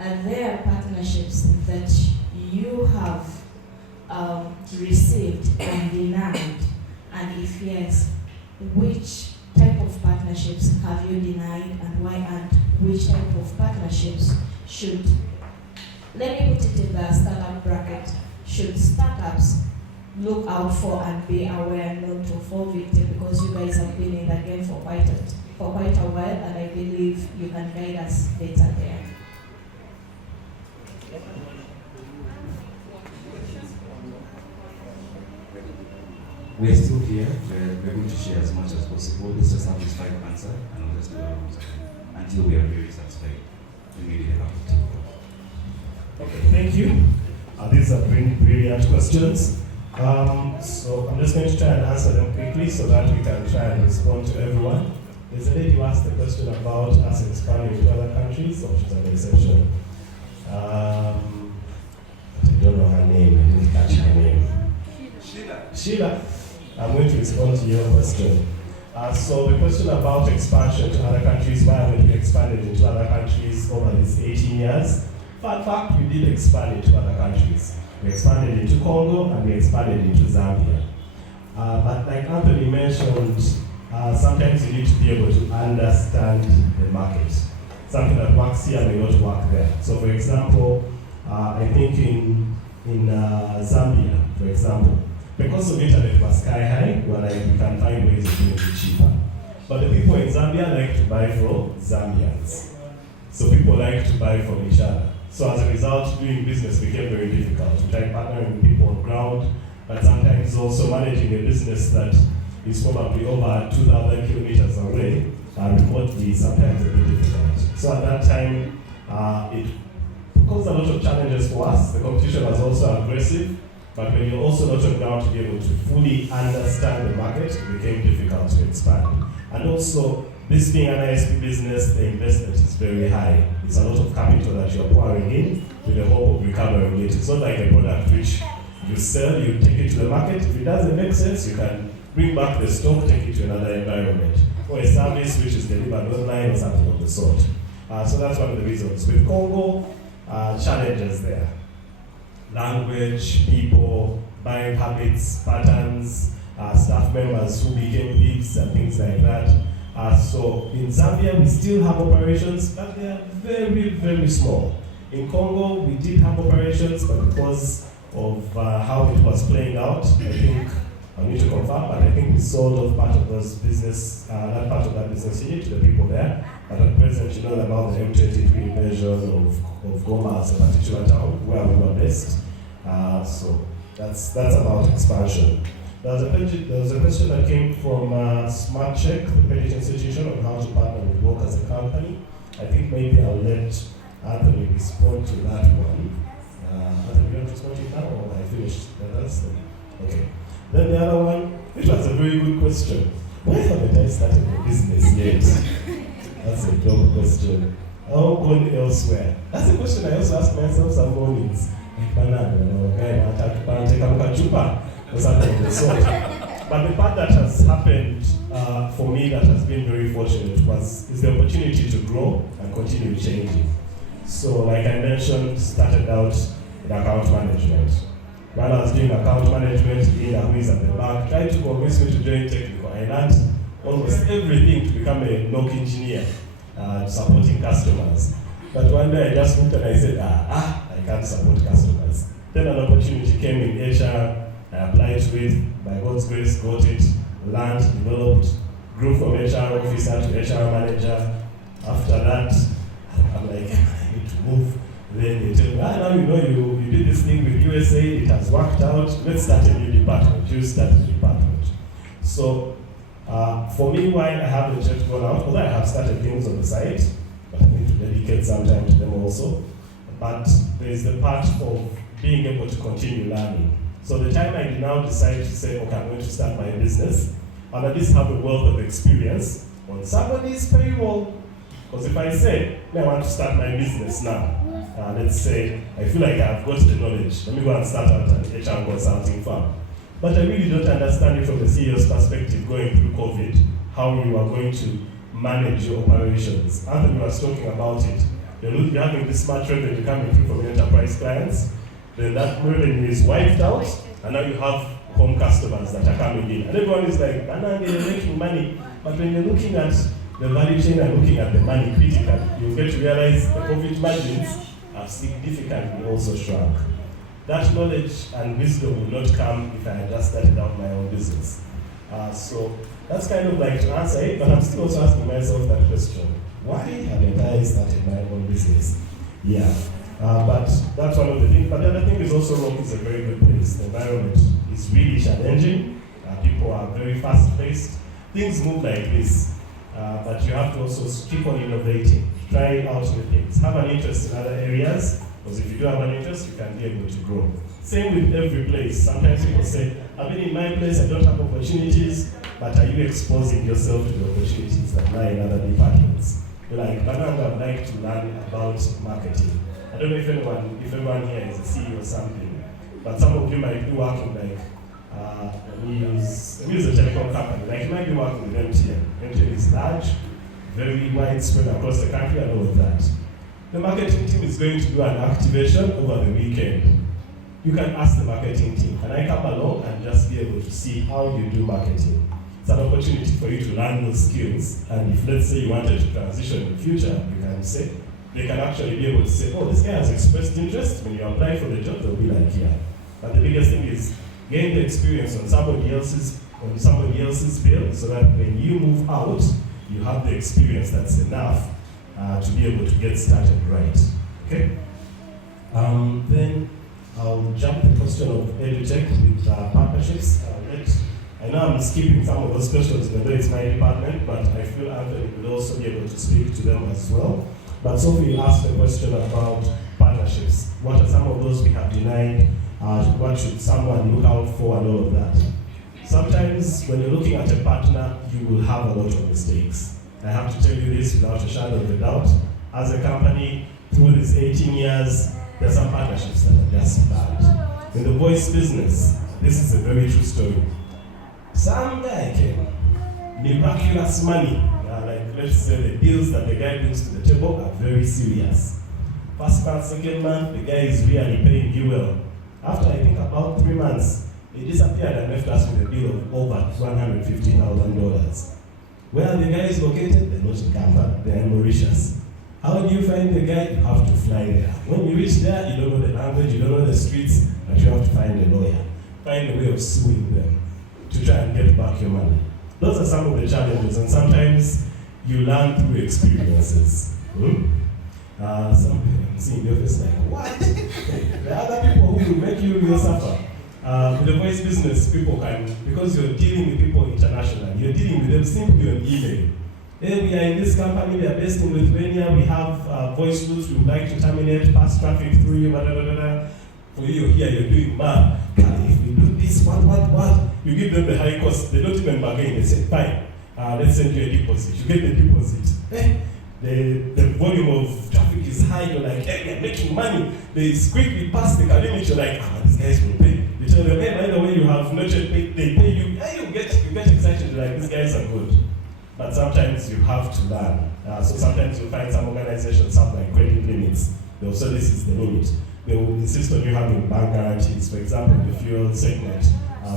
are there partnerships that you have received and denied? And if yes, which type of partnerships have you denied and why, and which type of partnerships should, let me put it in the startup bracket, should startups look out for and be aware not to fall victim, because you guys have been in the game for quite a while, and I believe you can guide us better there. We are still here. We're going to share as much as possible. Let's just have this final answer, and I'll just do it until we are very satisfied. Immediately after. Okay, thank you. These are brilliant questions. So I'm just going to try and answer them quickly so that we can try and respond to everyone. There's a lady who asked the question about us expanding to other countries, so she's an exception. I don't know her name, I didn't catch her name. Sheila, I'm going to respond to your question. So the question about expansion to other countries, why haven't we expanded into other countries over these 18 years? Fun fact, we did expand into other countries. We expanded into Congo and we expanded into Zambia. But like Anthony mentioned, sometimes you need to be able to understand the market. Something that works here may not work there. So for example, I think in Zambia, for example, because of internet was sky high, we can find ways of doing it cheaper. But the people in Zambia like to buy from Zambians. So people like to buy from each other. So as a result, doing business became very difficult. We tried partnering with people on ground, but sometimes also managing a business that is probably over 2,000 kilometers away, remotely, sometimes a bit difficult. So at that time, it caused a lot of challenges for us. The competition was also aggressive, but when you're also not on ground to be able to fully understand the market, it became difficult to expand. And also, this being an ISP business, the investment is very high. It's a lot of capital that you're pouring in with the hope of recovering it. It's not like a product which you sell, you take it to the market. If it doesn't make sense, you can bring back the stock, take it to another environment. Or a service which is delivered online or something of the sort. So that's one of the reasons. With Congo, challenges there. Language, people, buying habits, patterns, staff members who became thieves and things like that. So in Zambia, we still have operations, but they are very, very small. In Congo, we did have operations, but because of how it was playing out, I think, I need to confirm, but I think we sold off part of those business, that part of that business unit to the people there. But at present, you know about the M23 version of Goma as a particular town where we were based. So that's about expansion. There was a question that came from Smart Check, the credit institution, on how to partner with Roke as a company. I think maybe I'll let Anthony respond to that one. Anthony, you want to respond to it now, or I finished? Okay. Then the other one, which was a very good question. Why haven't I started a business yet? That's a dumb question. How gone elsewhere? That's a question I also ask myself some mornings. Or something of the sort. But the part that has happened for me that has been very fortunate is the opportunity to grow and continue changing. So like I mentioned, started out in account management. While I was doing account management, who is at the back, tried to convince me to join technical. I learned almost everything to become a NOC engineer, supporting customers. But one day I just looked and I said, I can't support customers. Then an opportunity came in HR. I applied to it, by God's grace, got it, learned, developed, grew from HR officer to HR manager. After that, I'm like, I need to move. Then they tell me, now you know you did this thing with USA, it has worked out, let's start a new department. You start a department. So for me, while I haven't yet gone out, although I have started things on the side, but I need to dedicate some time to them also. But there is the part of being able to continue learning. So the time I now decide to say, okay, I'm going to start my business, I'll at least have a wealth of experience on somebody's payroll. Because if I say, I want to start my business now, let's say, I feel like I've got the knowledge, let me go and start out an HR consulting firm. But I really don't understand it from the CEO's perspective going through COVID, how you are going to manage your operations. Anthony was talking about it. You're having this smart revenue coming through from your enterprise clients, then that revenue is wiped out, and now you have home customers that are coming in. And everyone is like, they're making money. But when you're looking at the value chain and looking at the money critically, you get to realize the profit margins have significantly also shrunk. That knowledge and wisdom would not come if I had just started out my own business. So that's kind of like to answer it, but I'm still also asking myself that question. Why haven't I started my own business? Yeah, but that's one of the things. But the other thing is also Roke is a very good place. The environment is really challenging. People are very fast-paced. Things move like this, but you have to also keep on innovating, try out new things, have an interest in other areas, because if you do have an interest, you can be able to grow. Same with every place. Sometimes people say, I've been in my place, I don't have opportunities, but are you exposing yourself to the opportunities that lie in other departments? You're like, Bananga, I'd like to learn about marketing. I don't know if everyone here is a CEO or something, but some of you might be working like, we use a telecom company, like you might be working with MTN. MTN is large, very widespread across the country and all of that. The marketing team is going to do an activation over the weekend. You can ask the marketing team, can I come along and just be able to see how you do marketing? It's an opportunity for you to learn those skills, and if let's say you wanted to transition in the future, you can say, they can actually be able to say, oh, this guy has expressed interest. When you apply for the job, they'll be like, yeah. But the biggest thing is gain the experience on somebody else's bill, so that when you move out, you have the experience that's enough to be able to get started right. Okay? Then I'll jump the question of EduTech with partnerships. I know I'm skipping some of those questions, even though it's my department, but I feel Anthony will also be able to speak to them as well. But Sophie asked a question about partnerships. What are some of those we have denied? What should someone look out for and all of that? Sometimes when you're looking at a partner, you will have a lot of mistakes. I have to tell you this without a shadow of a doubt. As a company, through these 18 years, there are some partnerships that are just bad. In the voice business, this is a very true story. Some guy came, miraculous money. Like let's say the deals that the guy brings to the table are very serious. First month, second month, the guy is really paying you well. After I think about 3 months, he disappeared and left us with a bill of over $150,000. Where the guy is located, they're not in Kampala, they're in Mauritius. How do you find the guy? You have to fly there. When you reach there, you don't know the language, you don't know the streets, but you have to find a lawyer. Find a way of suing them to try and get back your money. Those are some of the challenges, and sometimes you learn through experiences. Some see in the office like, what? There are other people who will make you real suffer. With the voice business, people can, because you're dealing with people internationally, you're dealing with them simply on email. Hey, we are in this company, we are based in Lithuania, we have voice rules, we would like to terminate past traffic through you, For you here, you're doing math. If we do this, what? You give them the high cost, they don't even bargain, they say, fine, let's send you a deposit. You get the deposit. The volume of traffic is high, you're like, hey, we're making money. They quickly pass the limit, you're like, these guys will pay. You tell them, hey, by the way, you have not yet paid, they pay you, hey, you get excited, you're like, these guys are good. But sometimes you have to learn. So sometimes you find some organizations have like credit limits. They'll say this is the limit. They will insist on you having bank guarantees. For example, the fuel segment,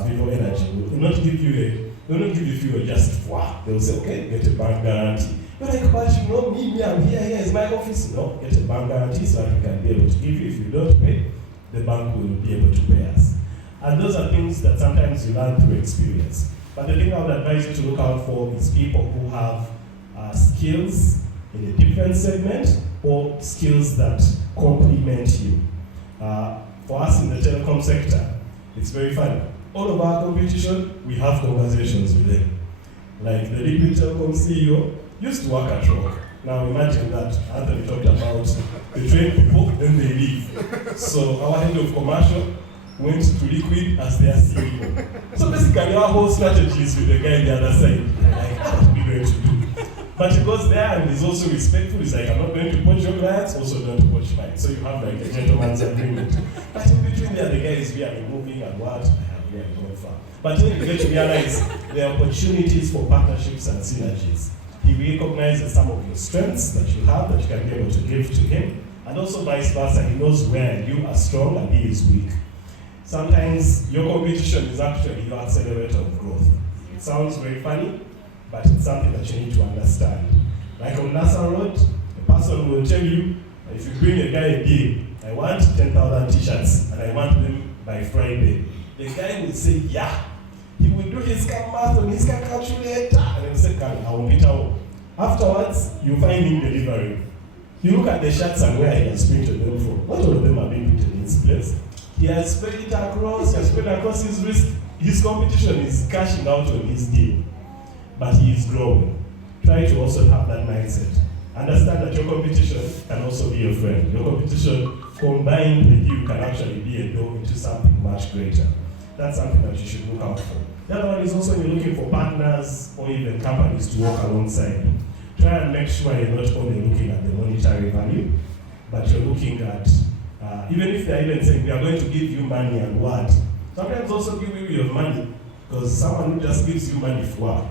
Vivo Energy will not give you fuel just wow. They will say, okay, get a bank guarantee. You're like, but you know me, I'm here is my office. No, get a bank guarantee so that we can be able to give you. If you don't pay, the bank will be able to pay us. And those are things that sometimes you learn through experience. But the thing I would advise you to look out for is people who have skills in a different segment or skills that complement you. For us in the telecom sector, it's very funny. All of our competition, we have conversations with them. Like the Liquid Telecom CEO used to work at Roke. Now imagine that Anthony talked about they train people, then they leave. So our head of commercial went to Liquid as their CEO. So basically our whole strategy is with the guy on the other side. Like, what are we going to do? But he goes there and he's also respectful. He's like, I'm not going to poach your clients, also don't poach mine. So you have like a gentleman's agreement. But in between there, the guy is really moving and what? We are going far. But then you get to realize there are opportunities for partnerships and synergies. He recognizes some of your strengths that you have that you can be able to give to him, and also vice versa. He knows where you are strong and he is weak. Sometimes your competition is actually your accelerator of growth. It sounds very funny, but it's something that you need to understand. Like on Nassau Road, a person will tell you, if you bring a guy a deal, I want 10,000 t-shirts and I want them by Friday. The guy will say, yeah. He will do his math on his calculator and he'll say, I will meet out. Afterwards, you find him delivering. You look at the shirts and where he has printed them from. Not all of them have been printed in his place. He has spread it across, he has spread across his risk. His competition is cashing out on his deal. But he is growing. Try to also have that mindset. Understand that your competition can also be a friend. Your competition combined with you can actually be a door into something much greater. That's something that you should look out for. The other one is also when you're looking for partners or even companies to work alongside. Try and make sure you're not only looking at the monetary value, but you're looking at, even if they're even saying, we are going to give you money and what, sometimes also give you your money, because someone who just gives you money for what,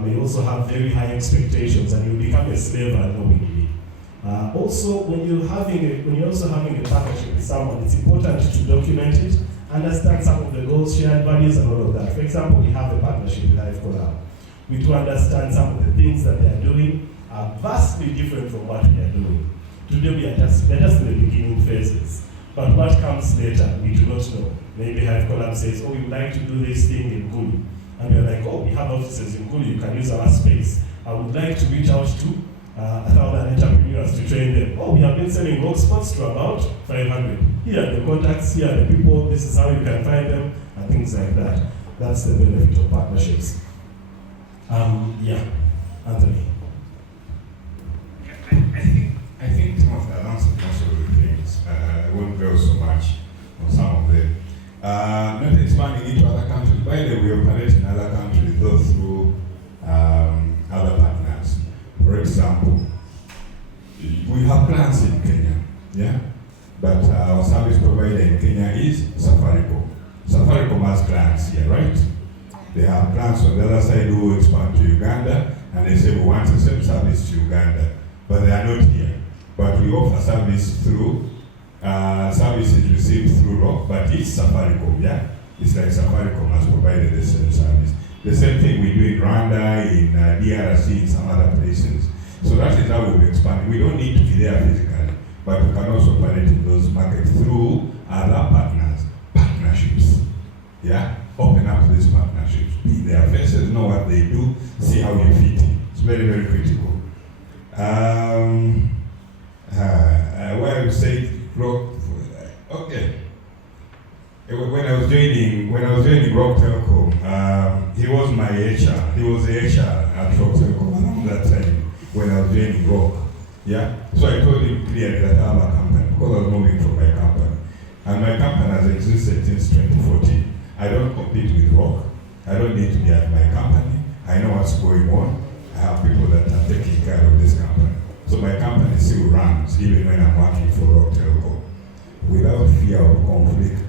may also have very high expectations and you become a slave unknowingly. Also, when you're also having a partnership with someone, it's important to document it, understand some of the goals, shared values, and all of that. For example, we have a partnership with Hive Colab. We do understand some of the things that they are doing are vastly different from what we are doing. Today we are just in the beginning phases. But what comes later, we do not know. Maybe Hive Colab says, oh, we would like to do this thing in Gulu. And we're like, oh, we have offices in Gulu, you can use our space. I would like to reach out to 1,000 entrepreneurs to train them. Oh, we have been selling rock spots to about 500. Here are the contacts, here are the people, this is how you can find them, and things like that. That's the benefit of partnerships. Yeah, Anthony. I think Tim has answered most of the things. I won't dwell so much on some of them. Not expanding into other countries. By the way, we operate in other countries, though through other partners. For example, we have plants in Kenya, yeah? But our service provider in Kenya is Safaricom. Safaricom has plants here, right? They have plants on the other side who expand to Uganda, and they say we want the same service to Uganda, but they are not here. But we offer service through, services received through Roke, but it's Safaricom, yeah? It's like Safaricom has provided the same service. The same thing we do in Rwanda, in DRC, in some other places. So that is how we expand. We don't need to be there physically, but we can also operate in those markets through other partnerships. Yeah? Open up to these partnerships. Be their faces, know what they do, see how you fit in. It's very, very critical. Where I would say, Roke, okay. When I was joining Roke Telkom, he was my HR. He was the HR at Roke Telkom around that time when I was joining Roke. Yeah. So I told him clearly that I have a company because I was moving from my company, and my company has existed since 2014. I don't compete with Roke. I don't need to be at my company. I know what's going on. I have people that are taking care of this company. So my company still runs even when I'm working for Roke Telkom without fear of conflict.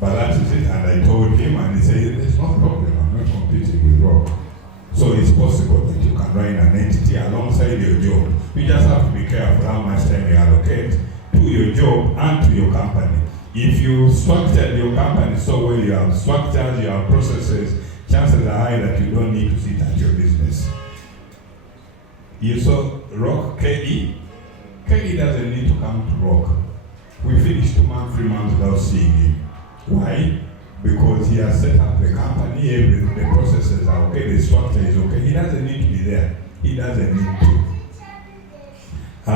But that is it, and I told him, and he said, there's no problem, I'm not competing with Roke. So it's possible that you can run an entity alongside your job. You just have to be careful how much time you allocate to your job and to your company. If you structured your company so well, you have structures, you have processes, chances are high that you don't need to sit at your business. You saw Roke, Kelly doesn't need to come to Roke. We finished 2 months, 3 months without seeing him. Why? Because he has set up the company, the processes are okay, the structure is okay. He doesn't need to be there. He doesn't need to. You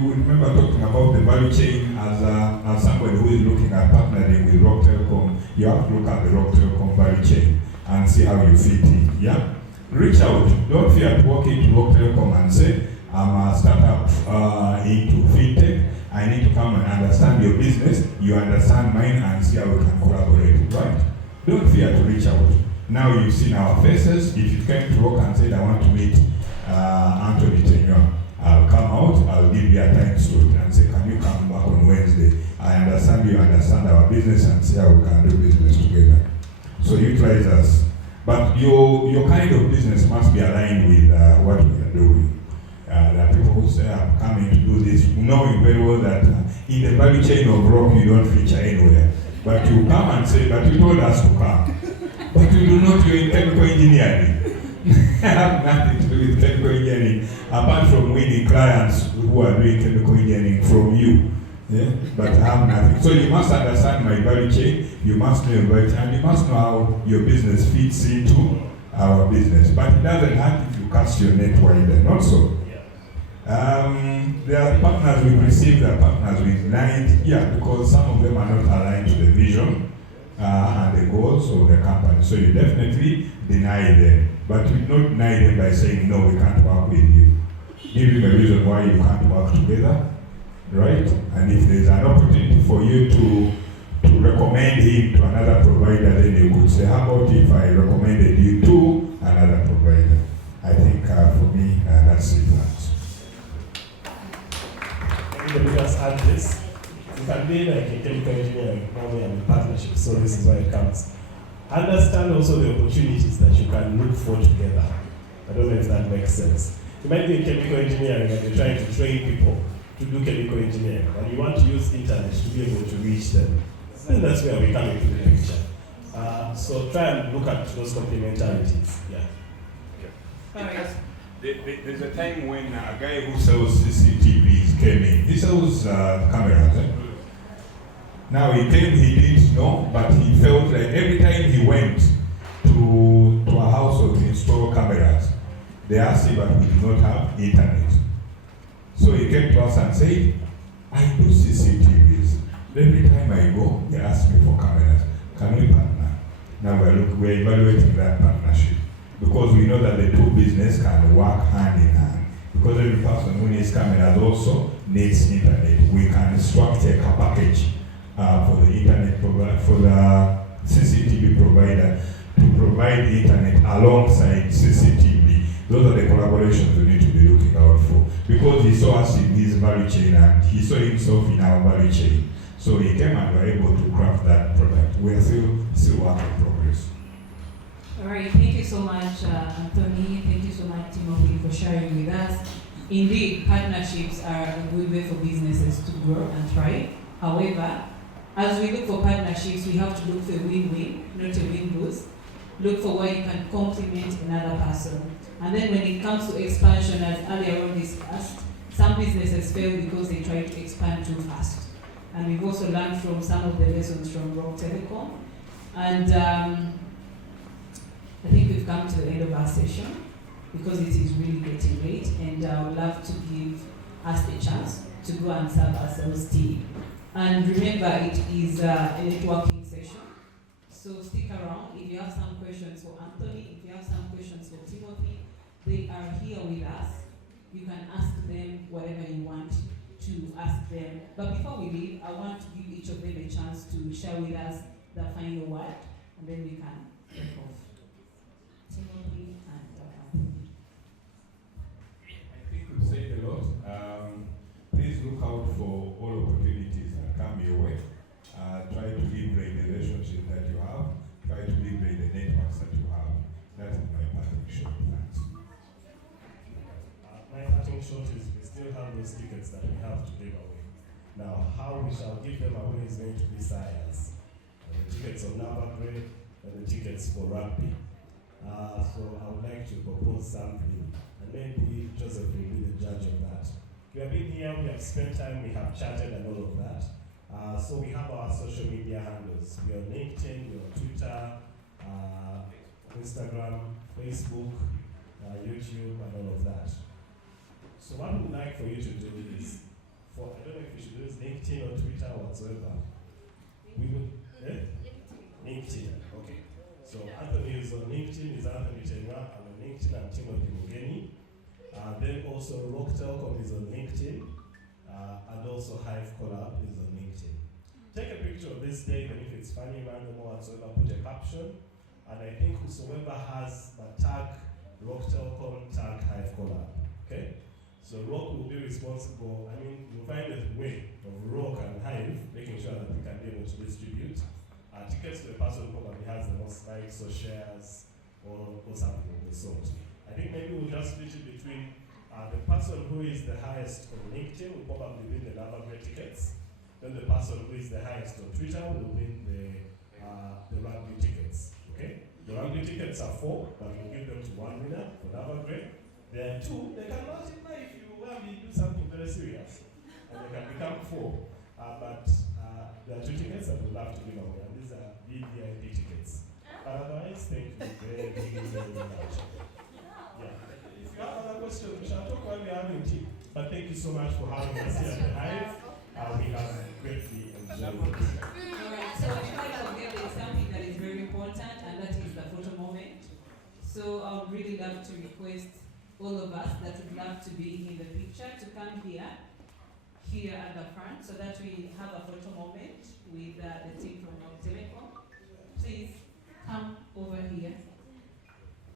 remember talking about the value chain as somebody who is looking at partnering with Roke Telkom. You have to look at the Roke Telkom value chain and see how you fit in. Yeah, reach out. Don't fear to walk into Roke Telkom and say, I'm a startup into fintech. I need to come and understand your business. You understand mine, and see how we can collaborate. Right? Don't fear to reach out. Now you've seen our faces. If you came to work and said, I want to meet Anthony Tenua, I'll come out, I'll give you a time slot and say, can you come back on Wednesday? I understand you understand our business and see how we can do business together. So utilize us. But your kind of business must be aligned with what we are doing. There are people who say, I'm coming to do this, knowing very well that in the value chain of Roke, you don't feature anywhere. But you come and say, but you told us to come. But you do not do chemical engineering. Have nothing to do with chemical engineering, apart from winning clients who are doing chemical engineering from you. Yeah? But I have nothing. So you must understand my value chain, you must know your value chain, and you must know how your business fits into our business. But it doesn't hurt if you cast your net wider, not so. There are partners we've received, there are partners we've aligned, because some of them are not aligned to the vision and the goals of the company. So you definitely deny them. But you don't deny them by saying, no, we can't work with you. Give him a reason why you can't work together, right? And if there's an opportunity for you to recommend him to another provider, then you could say, how about if I recommended you to another provider? I think for me, that's it. Let me just add this. You can be like a chemical engineer, now we are in partnership, so this is where it comes. Understand also the opportunities that you can look for together. I don't know if that makes sense. You might be in chemical engineering and you're trying to train people to do chemical engineering, and you want to use internet to be able to reach them. Then that's where we come into the picture. So try and look at those complementarities. Yeah. Okay. There's a time when a guy who sells CCTVs came in. He sells cameras. Now he came, he didn't know, but he felt like every time he went to a household to install cameras, they asked him, but we do not have internet. So he came to us and said, I do CCTVs. Every time I go, they ask me for cameras. Can we partner? Now we're evaluating that partnership, because we know that the two businesses can work hand in hand. Because every person who needs cameras also needs internet. We can structure a package for the internet for the CCTV provider to provide the internet alongside CCTV. Those are the collaborations we need to be looking out for. Because he saw us in his value chain and he saw himself in our value chain. So he came and we were able to craft that product. We are still work in progress. All right, thank you so much, Anthony. Thank you so much, Timothy, for sharing with us. Indeed, partnerships are a good way for businesses to grow and thrive. However, as we look for partnerships, we have to look for a win-win, not a win-lose. Look for where you can complement another person. And then when it comes to expansion, as earlier on discussed, some businesses fail because they try to expand too fast. And we've also learned from some of the lessons from Roke Telkom. And I think we've come to the end of our session because it is really getting late, and I would love to give us the chance to go and serve our sales team. And remember, it is a networking session, so stick around. If you have some questions for Anthony, if you have some questions for Timothy, they are here with us. You can ask them whatever you want to ask them. But before we leave, I want to give each of them a chance to share with us the final word, and then we can take off. Timothy and Anthony. I think we've said a lot. Please look out for all opportunities that come your way. Try to leverage the relationship that you have. Try to leverage the networks that you have. That is my parting shot. Thanks. My parting shot is we still have those tickets that we have to give away. Now, how we shall give them away is going to be science. The tickets of Nava Grade and the tickets for rugby. So I would like to propose something, and maybe Joseph will be the judge of that. We have been here, we have spent time, we have chatted and all of that. So we have our social media handles. We are on LinkedIn, we are on Twitter, Instagram, Facebook, YouTube, and all of that. So what we'd like for you to do is, I don't know if you should use LinkedIn or Twitter or whatsoever. We would, LinkedIn, okay. So Anthony is on LinkedIn, is Anthony Tenga, I'm on LinkedIn, I'm Timothy Mugeni. Then also Roke Telkom is on LinkedIn, and also Hive Colab is on LinkedIn. Take a picture of this day, even if it's funny, random or whatsoever, put a caption, and I think whosoever has the tag Roke Telkom, tag Hive Colab, okay? So Roke will be responsible, we'll find a way of Roke and Hive, making sure that we can be able to distribute tickets to the person who probably has the most likes or shares or something of the sort. I think maybe we'll just split it between the person who is the highest on LinkedIn will probably win the Lava tickets. Then the person who is the highest on Twitter will win the rugby tickets. Okay? The rugby tickets are 4, but we'll give them to one winner for Lava grade. There are 2. They can multiply if you want to do something very serious. And they can become 4. But there are 2 tickets that we'll have to give away. And these are VVIP tickets. But otherwise, thank you very, very much. Yeah. If you have other questions, we shall talk while we are having tea. But thank you so much for having us here at the Hive. We have greatly enjoyed it. Alright, so before I forget, there's something that is very important, and that is the photo moment. So I would really love to request all of us that would love to be in the picture to come here at the front, so that we have a photo moment with the team from Roke Telecom. Please come over here.